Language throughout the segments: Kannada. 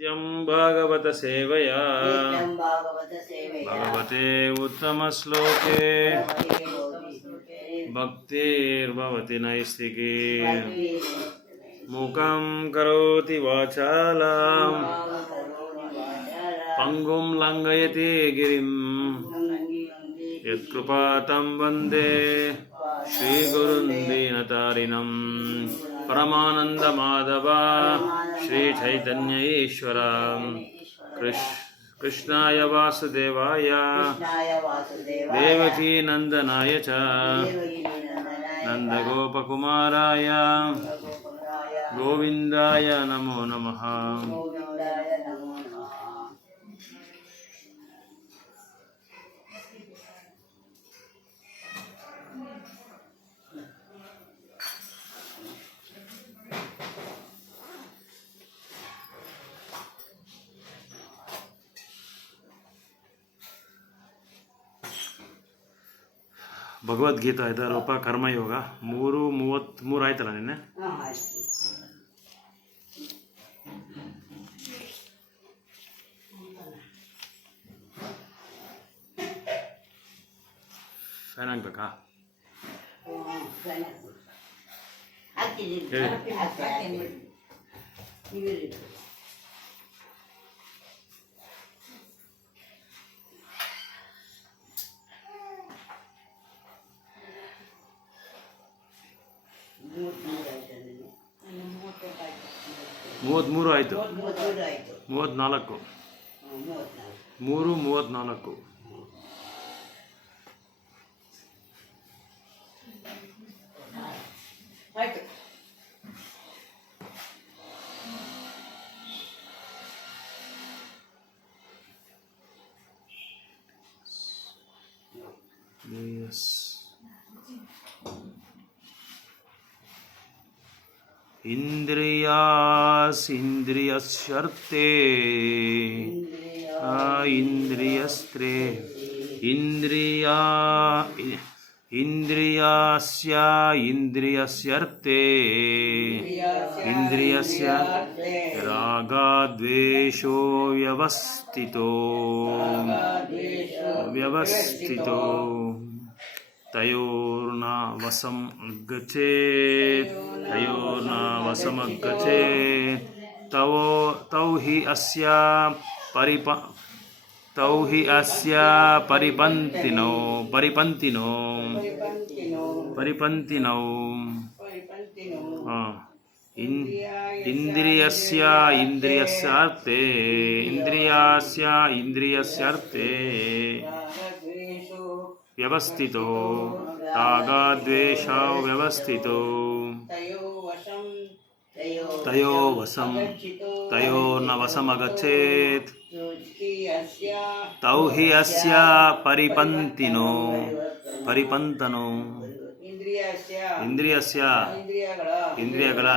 नित्यं भागवत सेवया भगवते उत्तमश्लोके भक्तिर्भवति नैष्टिकी मुखं करोति वाचालं पंगुं लंघयति गिरिं यत्कृपातं वन्दे श्रीगुरुं दीनतारिणं परमानन्दमाधव श्रीचैतन्य ईश्वर कृष्णाय वासुदेवाय देवकी नंदनाय च नंदगोपकुमाराय गोविंदाय नमो नमः। ಭಗವದ್ಗೀತಾ 5 ರೂಪ ಕರ್ಮಯೋಗ 3:33 ಆಯ್ತಲ್ಲ ನಿನ್ನೆ. ಫ್ಯಾನ್ ಹಾಕ್ಬೇಕಾ? ಮೂವತ್ತ್ಮೂರು ಆಯಿತು. 34 3:34. Yes. इंद्रियास्ते इंद्रियस्त्रे इंद्रियस्यर्थे इंद्रियस्य रागद्वेषो व्यवस्थितो तयोर्न वसमगच्छेत् तौ हि अस्य परिपन्तिनो इंद्रियस्यार्थे व्यवस्थितो रागद्वेषौ व्यवस्थितो तयो न वसमगच्छेत् तौ हि अस्य परिपन्तिनो ಇಂದ್ರಿಯಗಳ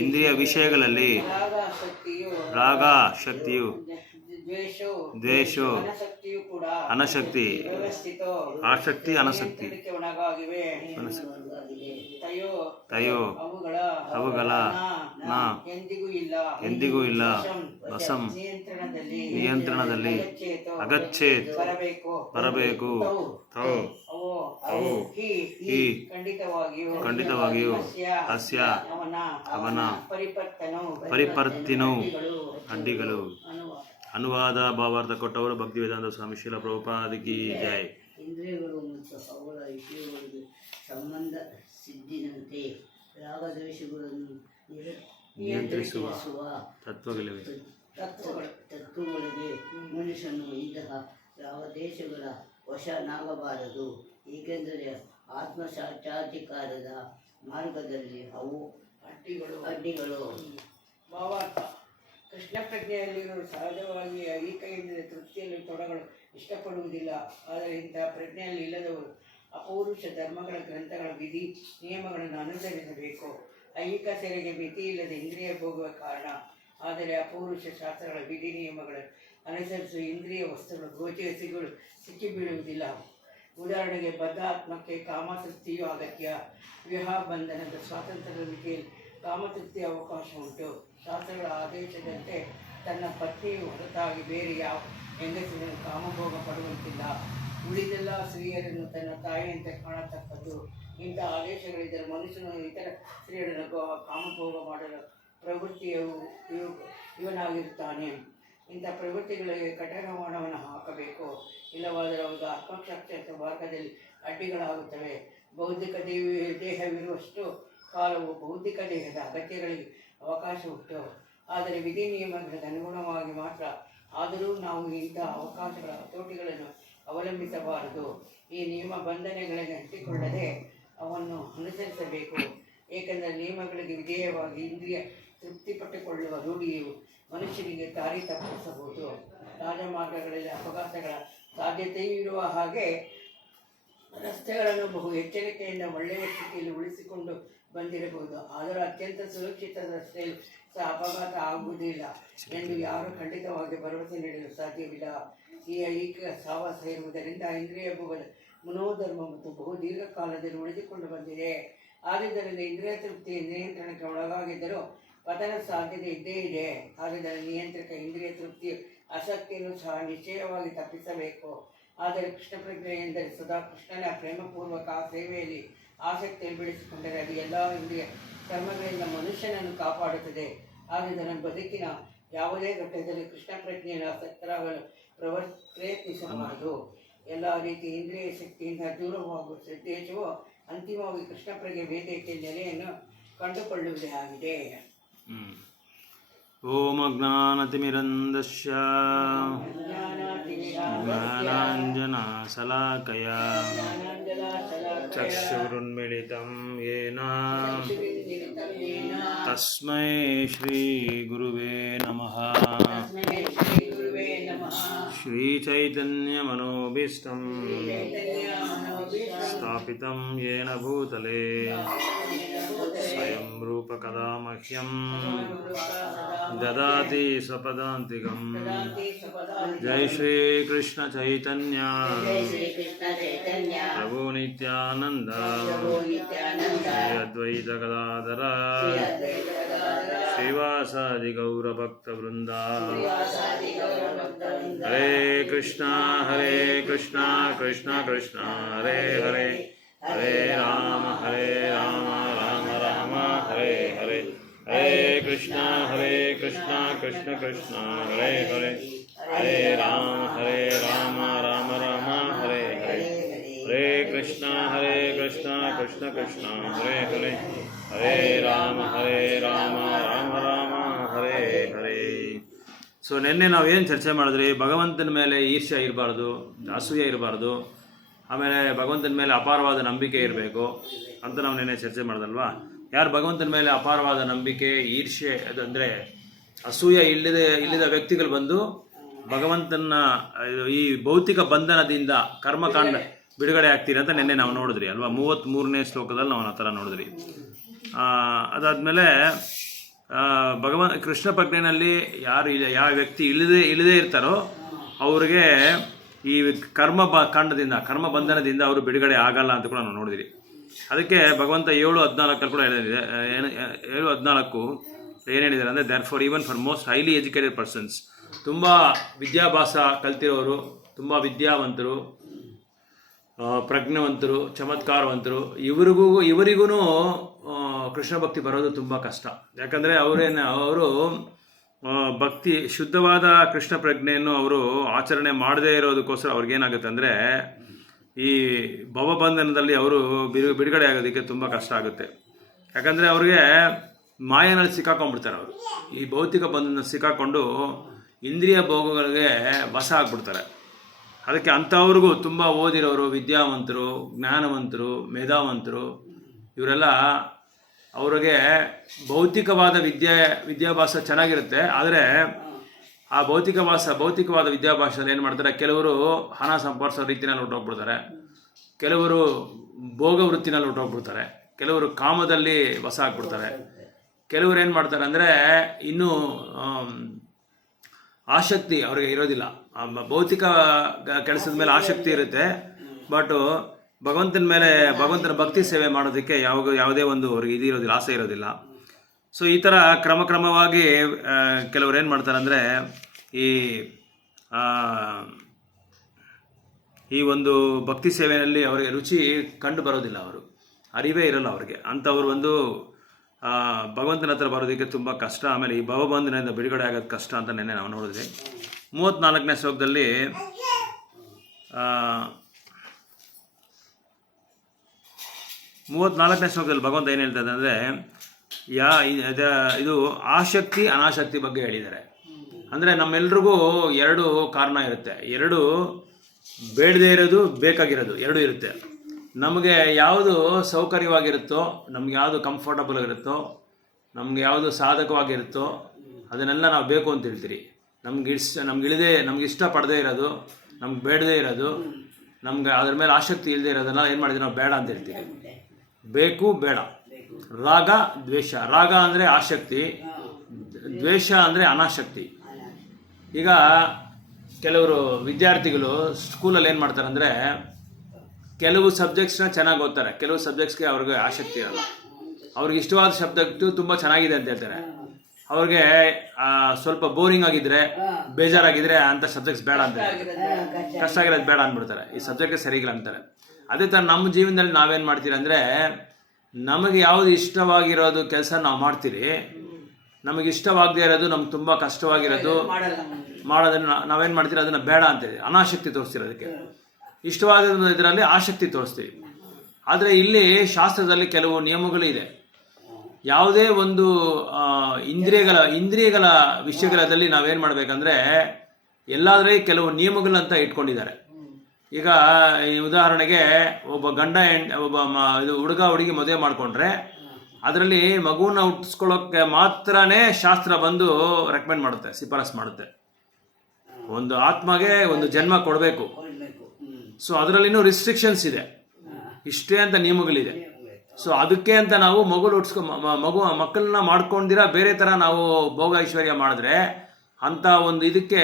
ಇಂದ್ರಿಯ ವಿಷಯಗಳಲ್ಲಿ ರಾಗ ಶಕ್ತಿಯು ದ್ವೇಷೋ ಅನಶಕ್ತಿ ಆಸಕ್ತಿ ಅನಸಕ್ತಿ ತಯೋ ಅವುಗಳ ಎಂದಿಗೂ ಇಲ್ಲ ವಸಂ ನಿಯಂತ್ರಣದಲ್ಲಿ ಅಗಚ್ಚೇತ್ ಬರಬೇಕು ಅವು ಹಿ ಖಂಡಿತವಾಗಿಯೂ ಅಸ್ಯ ಅವನ ಪರಿಪರ್ತಿನೋ ಅಡ್ಡಿಗಳು. ಅನುವಾದ ಭಾವಾರ್ಥ ಕೊಟ್ಟವರು ಭಕ್ತಿ ವೇದಾಂತ ಸ್ವಾಮಿ ಶ್ರೀಲ ಪ್ರಭುಪಾದ ಕಿ ಜೈ. ಇಂದ್ರಿಯಗಳು ಮತ್ತು ಅವುಗಳ ವಿಷಯಗಳಿಗೆ ಸಂಬಂಧ ಸಿದ್ಧಿನಂತೆ ರಾಗದ್ವೇಷಗಳನ್ನು ನಿಯಂತ್ರಿಸುವ ತತ್ವಗಳಿಗೆ ಮನುಷ್ಯನು ಇಂತಹ ರಾಗದ್ವೇಷಗಳ ವಶನಾಗಬಾರದು. ಏಕೆಂದರೆ ಆತ್ಮಸಾಕ್ಷಾತ್ಕಾರದ ಮಾರ್ಗದಲ್ಲಿ ಅವು ಅಡ್ಡಿಗಳು. ಭಾವಾರ್ಥ ಕೃಷ್ಣ ಪ್ರಜ್ಞೆಯಲ್ಲಿರುವ ಸಹಜವಾಗಿ ಐಹಿಕಯಿಂದ ತೃಪ್ತಿಯಲ್ಲಿ ತೊಡಗಲು ಇಷ್ಟಪಡುವುದಿಲ್ಲ. ಆದರೆ ಇಂತಹ ಪ್ರಜ್ಞೆಯಲ್ಲಿ ಇಲ್ಲದವರು ಅಪೌರುಷ ಧರ್ಮಗಳ ಗ್ರಂಥಗಳ ವಿಧಿ ನಿಯಮಗಳನ್ನು ಅನುಸರಿಸಬೇಕು. ಐಹಿಕ ಸೆರೆಗೆ ಮಿತಿ ಇಲ್ಲದ ಇಂದ್ರಿಯ ಭೋಗುವ ಕಾರಣ. ಆದರೆ ಅಪೌರುಷ ಶಾಸ್ತ್ರಗಳ ವಿಧಿ ನಿಯಮಗಳನ್ನು ಅನುಸರಿಸುವ ಇಂದ್ರಿಯ ವಸ್ತುಗಳು ಗೋಚರಿಸಿಗಳು ಸಿಕ್ಕಿಬೀಳುವುದಿಲ್ಲ. ಉದಾಹರಣೆಗೆ ಬದ್ಧ ಆತ್ಮಕ್ಕೆ ಕಾಮತೃಪ್ತಿಯೂ ಅಗತ್ಯ. ವಿವಾಹ ಬಂಧನದ ಸ್ವಾತಂತ್ರ್ಯದ ಮಿತಿಯಲ್ಲಿ ಕಾಮತೃಪ್ತಿಯ ಅವಕಾಶ ಉಂಟು. ಶಾಸ್ತ್ರಗಳ ಆದೇಶದಂತೆ ತನ್ನ ಪತ್ನಿಯು ಹೊರತಾಗಿ ಬೇರೆ ಯಾವ ಹೆಂಗಸಿನನ್ನು ಕಾಮಭೋಗ ಪಡುವಂತಿಲ್ಲ. ಉಳಿದೆಲ್ಲ ಸ್ತ್ರೀಯರನ್ನು ತನ್ನ ತಾಯಿಯಂತೆ ಕಾಣತಕ್ಕದ್ದು. ಇಂಥ ಆದೇಶಗಳಿದ್ದರೆ ಮನುಷ್ಯನು ಇತರ ಸ್ತ್ರೀಯರನ್ನು ಕಾಮಭೋಗ ಮಾಡಲು ಇವನಾಗಿರುತ್ತಾನೆ. ಇಂಥ ಪ್ರವೃತ್ತಿಗಳಿಗೆ ಕಠಿಣವನ್ನು ಹಾಕಬೇಕು. ಇಲ್ಲವಾದರೆ ಅವಾಗ ಆತ್ಮಸಾಕ್ಷಾತ್ ಮಾರ್ಗದಲ್ಲಿ ಅಡ್ಡಿಗಳಾಗುತ್ತವೆ. ಬೌದ್ಧಿಕ ದೇಹವಿರುವಷ್ಟು ಕಾಲವು ಬೌದ್ಧಿಕ ದೇಹದ ಅಗತ್ಯಗಳಿಗೆ ಅವಕಾಶ ಉಂಟು. ಆದರೆ ವಿಧಿ ನಿಯಮಗಳಿಗೆ ಅನುಗುಣವಾಗಿ ಮಾತ್ರ. ಆದರೂ ನಾವು ಇಂಥ ಅವಕಾಶಗಳ ಹತೋಟಿಗಳನ್ನು ಅವಲಂಬಿಸಬಾರದು. ಈ ನಿಯಮ ಬಂಧನಗಳಿಗೆ ಅಂಟಿಕೊಳ್ಳದೆ ಅವನ್ನು ಅನುಸರಿಸಬೇಕು. ಏಕೆಂದರೆ ನಿಯಮಗಳಿಗೆ ವಿಧೇಯವಾಗಿ ಇಂದ್ರಿಯ ತೃಪ್ತಿಪಟ್ಟುಕೊಳ್ಳುವ ರೂಢಿಯು ಮನುಷ್ಯನಿಗೆ ದಾರಿ ತಪ್ಪಿಸಬಹುದು. ರಾಜಮಾರ್ಗಗಳಲ್ಲಿ ಅಪಘಾತಗಳ ಸಾಧ್ಯತೆಯೂ ಇರುವ ಹಾಗೆ ರಸ್ತೆಗಳನ್ನು ಬಹು ಎಚ್ಚರಿಕೆಯಿಂದ ಒಳ್ಳೆಯ ಸ್ಥಿತಿಯಲ್ಲಿ ಉಳಿಸಿಕೊಂಡು ಬಂದಿರಬಹುದು. ಆದರೂ ಅತ್ಯಂತ ಸುರಕ್ಷಿತ ರಸ್ತೆಯಲ್ಲಿ ಸಹ ಅಪಘಾತ ಆಗುವುದಿಲ್ಲ ಎಂದು ಯಾರೂ ಖಂಡಿತವಾಗಿ ಭರವಸೆ ನೀಡಲು ಸಾಧ್ಯವಿಲ್ಲ. ಈ ಐಕ ಸಹವಾಸ ಇರುವುದರಿಂದ ಇಂದ್ರಿಯ ಭೋಗದ ಮನೋಧರ್ಮ ಮತ್ತು ಬಹು ದೀರ್ಘಕಾಲದಲ್ಲಿ ಉಳಿದುಕೊಂಡು ಬಂದಿದೆ. ಆದ್ದರಿಂದ ಇಂದ್ರಿಯ ತೃಪ್ತಿ ನಿಯಂತ್ರಣಕ್ಕೆ ಒಳಗಾಗಿದ್ದರೂ ಪತನ ಸಾಧ್ಯತೆ ಇದ್ದೇ ಇದೆ. ಆದ್ದರಿಂದ ನಿಯಂತ್ರಕ ಇಂದ್ರಿಯ ತೃಪ್ತಿಯ ಆಸಕ್ತಿಯನ್ನು ಸಹ ನಿಶ್ಚಯವಾಗಿ ತಪ್ಪಿಸಬೇಕು. ಆದರೆ ಕೃಷ್ಣ ಪ್ರಜ್ಞೆ ಎಂದರೆ ಸದಾ ಕೃಷ್ಣನ ಪ್ರೇಮಪೂರ್ವಕ ಸೇವೆಯಲ್ಲಿ ಆಸಕ್ತಿಯನ್ನು ಬೆಳೆಸಿಕೊಂಡರೆ ಅದು ಎಲ್ಲ ಇಂದ್ರಿಯ ಕರ್ಮಗಳಿಂದ ಮನುಷ್ಯನನ್ನು ಕಾಪಾಡುತ್ತದೆ. ಆದ್ದರಿಂದ ಬದುಕಿನ ಯಾವುದೇ ಘಟ್ಟದಲ್ಲಿ ಕೃಷ್ಣ ಪ್ರಜ್ಞೆಯನ್ನು ಆಸಕ್ತರಾಗಲು ಪ್ರಯತ್ನಿಸಬಾರದು. ಎಲ್ಲ ರೀತಿಯ ಇಂದ್ರಿಯ ಶಕ್ತಿಯಿಂದ ದೂರವಾಗುವ ಉದ್ದೇಶವು ಅಂತಿಮವಾಗಿ ಕೃಷ್ಣ ಪ್ರಜ್ಞೆ ವೇದಿಕೆಯ ನೆಲೆಯನ್ನು ಕಂಡುಕೊಳ್ಳುವುದೇ ಆಗಿದೆ. ಓಂ ಅಜ್ಞಾನತಿಮಿರಂಧಸ್ಯ ಜ್ಞಾನಾಂಜನಶಲಾಕಯ ಚಕ್ಷುರುನ್ಮಿಳಿತಂ ಯೇನ ತಸ್ಮೈ ಶ್ರೀ ಗುರುವೇ ನಮಃ. ಶ್ರೀ ಚೈತನ್ಯ ಮನೋಭೀಷ್ಟಂ ಸ್ಥಾಪಿತಂ ಯೇನ ಭೂತಲೇ ಸ್ವಯಂ ರೂಪ ಕದಾ ಮಹ್ಯಂ ದದಾತಿ ಸ್ವಪದಾಂತಿಕಂ. ಜೈ ಶ್ರೀ ಕೃಷ್ಣ ಚೈತನ್ಯ ಪ್ರಭು ನಿತ್ಯಾನಂದ ಶ್ರೀ ಅದ್ವೈತ ಗದಾಧರ ಶ್ರೀವಾಸಾದಿ ಗೌರ ಭಕ್ತ ವೃಂದ. ಹರೇ ಕೃಷ್ಣ ಕೃಷ್ಣ ಕೃಷ್ಣ ಹರೇ ಹರೇ, ಹರೇ ರಾಮ ರಾಮ ರಾಮ ಹರೇ ಹರೇ. ಹರೇ ಕೃಷ್ಣ ಕೃಷ್ಣ ಕೃಷ್ಣ ಹರೇ ಹರೇ, ಹರೇ ರಾಮ ರಾಮ ರಾಮ ಹರೇ ಹರೇ. ಹರೇ ಕೃಷ್ಣ ಕೃಷ್ಣ ಕೃಷ್ಣ ಹರೇ ಹರೇ, ಹರೇ ರಾಮ ರಾಮ ರಾಮ ಹರೇ ಹರೇ. ಸೊ ನಿನ್ನೆ ನಾವೇನು ಚರ್ಚೆ ಮಾಡಿದ್ರಿ, ಭಗವಂತನ ಮೇಲೆ ಈರ್ಷ್ಯ ಇರಬಾರ್ದು, ಅಸೂಯೆ ಇರಬಾರ್ದು, ಆಮೇಲೆ ಭಗವಂತನ ಮೇಲೆ ಅಪಾರವಾದ ನಂಬಿಕೆ ಇರಬೇಕು ಅಂತ ನಾವು ನಿನ್ನೆ ಚರ್ಚೆ ಮಾಡಿದಲ್ವಾ. ಯಾರು ಭಗವಂತನ ಮೇಲೆ ಅಪಾರವಾದ ನಂಬಿಕೆ, ಈರ್ಷ್ಯೆ ಅದಂದರೆ ಅಸೂಯೆ ಇಲ್ಲದ ವ್ಯಕ್ತಿಗಳು ಬಂದು ಭಗವಂತನ ಈ ಭೌತಿಕ ಬಂಧನದಿಂದ ಕರ್ಮಕಾಂಡ ಬಿಡುಗಡೆ ಆಗ್ತೀರಿ ಅಂತ ನಿನ್ನೆ ನಾವು ನೋಡಿದ್ರಿ ಅಲ್ವಾ. 33ನೇ ಶ್ಲೋಕದಲ್ಲಿ ನಾವು ಆ ಥರ ನೋಡಿದ್ರಿ. ಅದಾದಮೇಲೆ ಕೃಷ್ಣ ಪ್ರಜ್ಞೆಯಲ್ಲಿ ಯಾವ ವ್ಯಕ್ತಿ ಇಲ್ಲದೇ ಇರ್ತಾರೋ ಅವ್ರಿಗೆ ಈ ಕರ್ಮ ಬಂಧನದಿಂದ ಅವರು ಬಿಡುಗಡೆ ಆಗಲ್ಲ ಅಂತ ಕೂಡ ನಾವು ನೋಡಿದಿರಿ. ಅದಕ್ಕೆ ಭಗವಂತ 7:14 ಕೂಡ ಹೇಳಿದೆ. 7:14 ಏನು ಹೇಳಿದ್ದಾರೆ ಅಂದರೆ, there for even for most highly educated persons, ತುಂಬ ವಿದ್ಯಾಭ್ಯಾಸ ಕಲ್ತಿರೋರು, ತುಂಬ ವಿದ್ಯಾವಂತರು, ಪ್ರಜ್ಞಾವಂತರು, ಚಮತ್ಕಾರವಂತರು, ಇವರಿಗೂ ಕೃಷ್ಣ ಭಕ್ತಿ ಬರೋದು ತುಂಬ ಕಷ್ಟ. ಯಾಕಂದರೆ ಅವರು ಭಕ್ತಿ ಶುದ್ಧವಾದ ಕೃಷ್ಣ ಪ್ರಜ್ಞೆಯನ್ನು ಅವರು ಆಚರಣೆ ಮಾಡದೇ ಇರೋದಕ್ಕೋಸ್ಕರ ಅವ್ರಿಗೇನಾಗುತ್ತೆ ಅಂದರೆ ಈ ಭವಬಂಧನದಲ್ಲಿ ಅವರು ಬಿಡುಗಡೆ ಆಗೋದಕ್ಕೆ ತುಂಬ ಕಷ್ಟ ಆಗುತ್ತೆ. ಯಾಕಂದರೆ ಅವ್ರಿಗೆ ಮಾಯನಲ್ಲಿ ಸಿಕ್ಕಾಕೊಂಡ್ಬಿಡ್ತಾರೆ. ಅವರು ಈ ಭೌತಿಕ ಬಂಧನ ಸಿಕ್ಕಾಕೊಂಡು ಇಂದ್ರಿಯ ಭೋಗಗಳಿಗೆ ವಶ ಆಗ್ಬಿಡ್ತಾರೆ. ಅದಕ್ಕೆ ಅಂಥವ್ರಿಗೂ ತುಂಬ ಓದಿರೋರು, ವಿದ್ಯಾವಂತರು, ಜ್ಞಾನವಂತರು, ಮೇಧಾವಂತರು ಇವರೆಲ್ಲ ಅವ್ರಿಗೆ ಭೌತಿಕವಾದ ವಿದ್ಯಾಭ್ಯಾಸ ಚೆನ್ನಾಗಿರುತ್ತೆ. ಆದರೆ ಆ ಭೌತಿಕವಾದ ವಿದ್ಯಾಭ್ಯಾಸದಲ್ಲಿ ಏನು ಮಾಡ್ತಾರೆ, ಕೆಲವರು ಹಣ ಸಂಪಾದಿಸೋ ರೀತಿಯಲ್ಲಿ ಹೊರಟೋಗ್ಬಿಡ್ತಾರೆ, ಕೆಲವರು ಭೋಗ ವೃತ್ತಿನಲ್ಲಿ ಹೊರಟೋಗ್ಬಿಡ್ತಾರೆ, ಕೆಲವರು ಕಾಮದಲ್ಲಿ ವಶ ಆಗ್ಬಿಡ್ತಾರೆ, ಕೆಲವರು ಏನು ಮಾಡ್ತಾರೆ ಅಂದರೆ ಇನ್ನೂ ಆಸಕ್ತಿ ಅವ್ರಿಗೆ ಇರೋದಿಲ್ಲ. ಭೌತಿಕ ಕೆಲಸದ ಮೇಲೆ ಆಸಕ್ತಿ ಇರುತ್ತೆ, ಬಟ್ ಭಗವಂತನ ಭಕ್ತಿ ಸೇವೆ ಮಾಡೋದಕ್ಕೆ ಯಾವುದೇ ಒಂದು ಅವ್ರಿಗೆ ಇದಿರೋದಿಲ್ಲ, ಆಸೆ ಇರೋದಿಲ್ಲ. ಸೊ ಈ ಥರ ಕ್ರಮವಾಗಿ ಕೆಲವ್ರು ಏನು ಮಾಡ್ತಾರೆ ಅಂದರೆ ಈ ಒಂದು ಭಕ್ತಿ ಸೇವೆಯಲ್ಲಿ ಅವರಿಗೆ ರುಚಿ ಕಂಡು ಬರೋದಿಲ್ಲ, ಅವರು ಅರಿವೇ ಇರಲ್ಲ ಅವ್ರಿಗೆ. ಅಂಥವ್ರು ಒಂದು ಭಗವಂತನ ಹತ್ರ ಬರೋದಕ್ಕೆ ತುಂಬ ಕಷ್ಟ. ಆಮೇಲೆ ಈ ಭವಬಂಧನದಿಂದ ಬಿಡುಗಡೆ ಆಗೋದು ಕಷ್ಟ ಅಂತ ನೆನ್ನೆ ನಾವು ನೋಡಿದ್ವಿ. 34ನೇ ಶ್ಲೋಕದಲ್ಲಿ 34ನೇ ಶ್ಲೋಕದಲ್ಲಿ ಭಗವಂತ ಏನು ಹೇಳ್ತಾರೆ ಅಂದರೆ ಇದು ಆಸಕ್ತಿ ಅನಾಸಕ್ತಿ ಬಗ್ಗೆ ಹೇಳಿದ್ದಾರೆ. ಅಂದರೆ ನಮ್ಮೆಲ್ರಿಗೂ ಎರಡು ಕಾರಣ ಇರುತ್ತೆ, ಎರಡು ಬೇಡದೇ ಇರೋದು ಬೇಕಾಗಿರೋದು ಎರಡೂ ಇರುತ್ತೆ. ನಮಗೆ ಯಾವುದು ಸೌಕರ್ಯವಾಗಿರುತ್ತೋ, ನಮ್ಗೆ ಯಾವುದು ಕಂಫರ್ಟಬಲ್ ಆಗಿರುತ್ತೋ, ನಮ್ಗೆ ಯಾವುದು ಸಾಧಕವಾಗಿರುತ್ತೋ ಅದನ್ನೆಲ್ಲ ನಾವು ಬೇಕು ಅಂತ ಹೇಳ್ತೀರಿ. ನಮ್ಗೆ ಇಷ್ಟಪಡದೇ ಇರೋದು, ನಮ್ಗೆ ಬೇಡದೇ ಇರೋದು, ನಮ್ಗೆ ಅದ್ರ ಮೇಲೆ ಆಸಕ್ತಿ ಇಲ್ಲದೆ ಇರೋದನ್ನ ಏನು ಮಾಡಿದ್ವಿ ನಾವು ಬೇಡ ಅಂತ ಹೇಳ್ತೀವಿ. ಬೇಕು ಬೇಡ. ರಾಗ ದ್ವೇಷ. ರಾಗ ಅಂದರೆ ಆಸಕ್ತಿ, ದ್ವೇಷ ಅಂದರೆ ಅನಾಸಕ್ತಿ. ಈಗ ಕೆಲವರು ವಿದ್ಯಾರ್ಥಿಗಳು ಸ್ಕೂಲಲ್ಲಿ ಏನು ಮಾಡ್ತಾರೆ ಅಂದರೆ ಕೆಲವು ಸಬ್ಜೆಕ್ಟ್ಸ್ನ ಚೆನ್ನಾಗಿ ಓದ್ತಾರೆ, ಕೆಲವು ಸಬ್ಜೆಕ್ಟ್ಸ್ಗೆ ಅವ್ರಿಗೆ ಆಸಕ್ತಿ ಇರಲ್ಲ. ಅವ್ರಿಗೆ ಇಷ್ಟವಾದ ಸಬ್ಜೆಕ್ಟು ತುಂಬ ಚೆನ್ನಾಗಿದೆ ಅಂತ ಹೇಳ್ತಾರೆ, ಅವ್ರಿಗೆ ಸ್ವಲ್ಪ ಬೋರಿಂಗ್ ಆಗಿದ್ರೆ ಬೇಜಾರಾಗಿದ್ರೆ ಅಂಥ ಸಬ್ಜೆಕ್ಟ್ಸ್ ಬೇಡ ಅಂತ ಕಷ್ಟ ಆಗಿರೋದು ಬೇಡ ಅಂದ್ಬಿಡ್ತಾರೆ, ಈ ಸಬ್ಜೆಕ್ಟೇ ಸರಿಗಿಲ್ಲ ಅಂತಾರೆ. ಅದೇ ಥರ ನಮ್ಮ ಜೀವನದಲ್ಲಿ ನಾವೇನು ಮಾಡ್ತೀರಿ ಅಂದರೆ ನಮಗೆ ಯಾವುದು ಇಷ್ಟವಾಗಿರೋದು ಕೆಲಸ ನಾವು ಮಾಡ್ತೀರಿ, ನಮಗೆ ಇಷ್ಟವಾಗದೇ ಇರೋದು, ನಮ್ಗೆ ತುಂಬ ಕಷ್ಟವಾಗಿರೋದು ಮಾಡೋದನ್ನು ನಾವೇನು ಮಾಡ್ತೀರಿ ಅದನ್ನು ಬೇಡ ಅಂತೇಳಿ ಅನಾಸಕ್ತಿ ತೋರಿಸ್ತೀರಿ. ಅದಕ್ಕೆ ಇಷ್ಟವಾದ ಇದರಲ್ಲಿ ಆಸಕ್ತಿ ತೋರಿಸ್ತೀವಿ. ಆದರೆ ಇಲ್ಲಿ ಶಾಸ್ತ್ರದಲ್ಲಿ ಕೆಲವು ನಿಯಮಗಳು ಇದೆ. ಯಾವುದೇ ಒಂದು ಇಂದ್ರಿಯಗಳ ವಿಷಯಗಳಲ್ಲಿ ನಾವೇನು ಮಾಡಬೇಕಂದ್ರೆ ಎಲ್ಲಾದ್ರಲ್ಲಿ ಕೆಲವು ನಿಯಮಗಳಂತ ಇಟ್ಕೊಂಡಿದ್ದಾರೆ. ಈಗ ಈ ಉದಾಹರಣೆಗೆ ಒಬ್ಬ ಹುಡುಗ ಹುಡುಗಿ ಮದುವೆ ಮಾಡಿಕೊಂಡ್ರೆ ಅದರಲ್ಲಿ ಮಗುವನ್ನ ಹುಟ್ಟಿಸ್ಕೊಳ್ಳೋಕ್ಕೆ ಮಾತ್ರನೇ ಶಾಸ್ತ್ರ ಬಂದು ರೆಕಮೆಂಡ್ ಮಾಡುತ್ತೆ, ಶಿಫಾರಸ್ ಮಾಡುತ್ತೆ. ಒಂದು ಆತ್ಮಗೆ ಒಂದು ಜನ್ಮ ಕೊಡಬೇಕು. ಸೊ ಅದರಲ್ಲಿನೂ ರಿಸ್ಟ್ರಿಕ್ಷನ್ಸ್ ಇದೆ, ಇಷ್ಟೇ ಅಂತ ನಿಯಮಗಳಿದೆ. ಸೊ ಅದಕ್ಕೆ ಅಂತ ನಾವು ಮಕ್ಕಳನ್ನ ಮಾಡ್ಕೊಂಡಿರ ಬೇರೆ ಥರ ನಾವು ಭೋಗ ಐಶ್ವರ್ಯ ಮಾಡಿದ್ರೆ ಅಂಥ ಒಂದು ಇದಕ್ಕೆ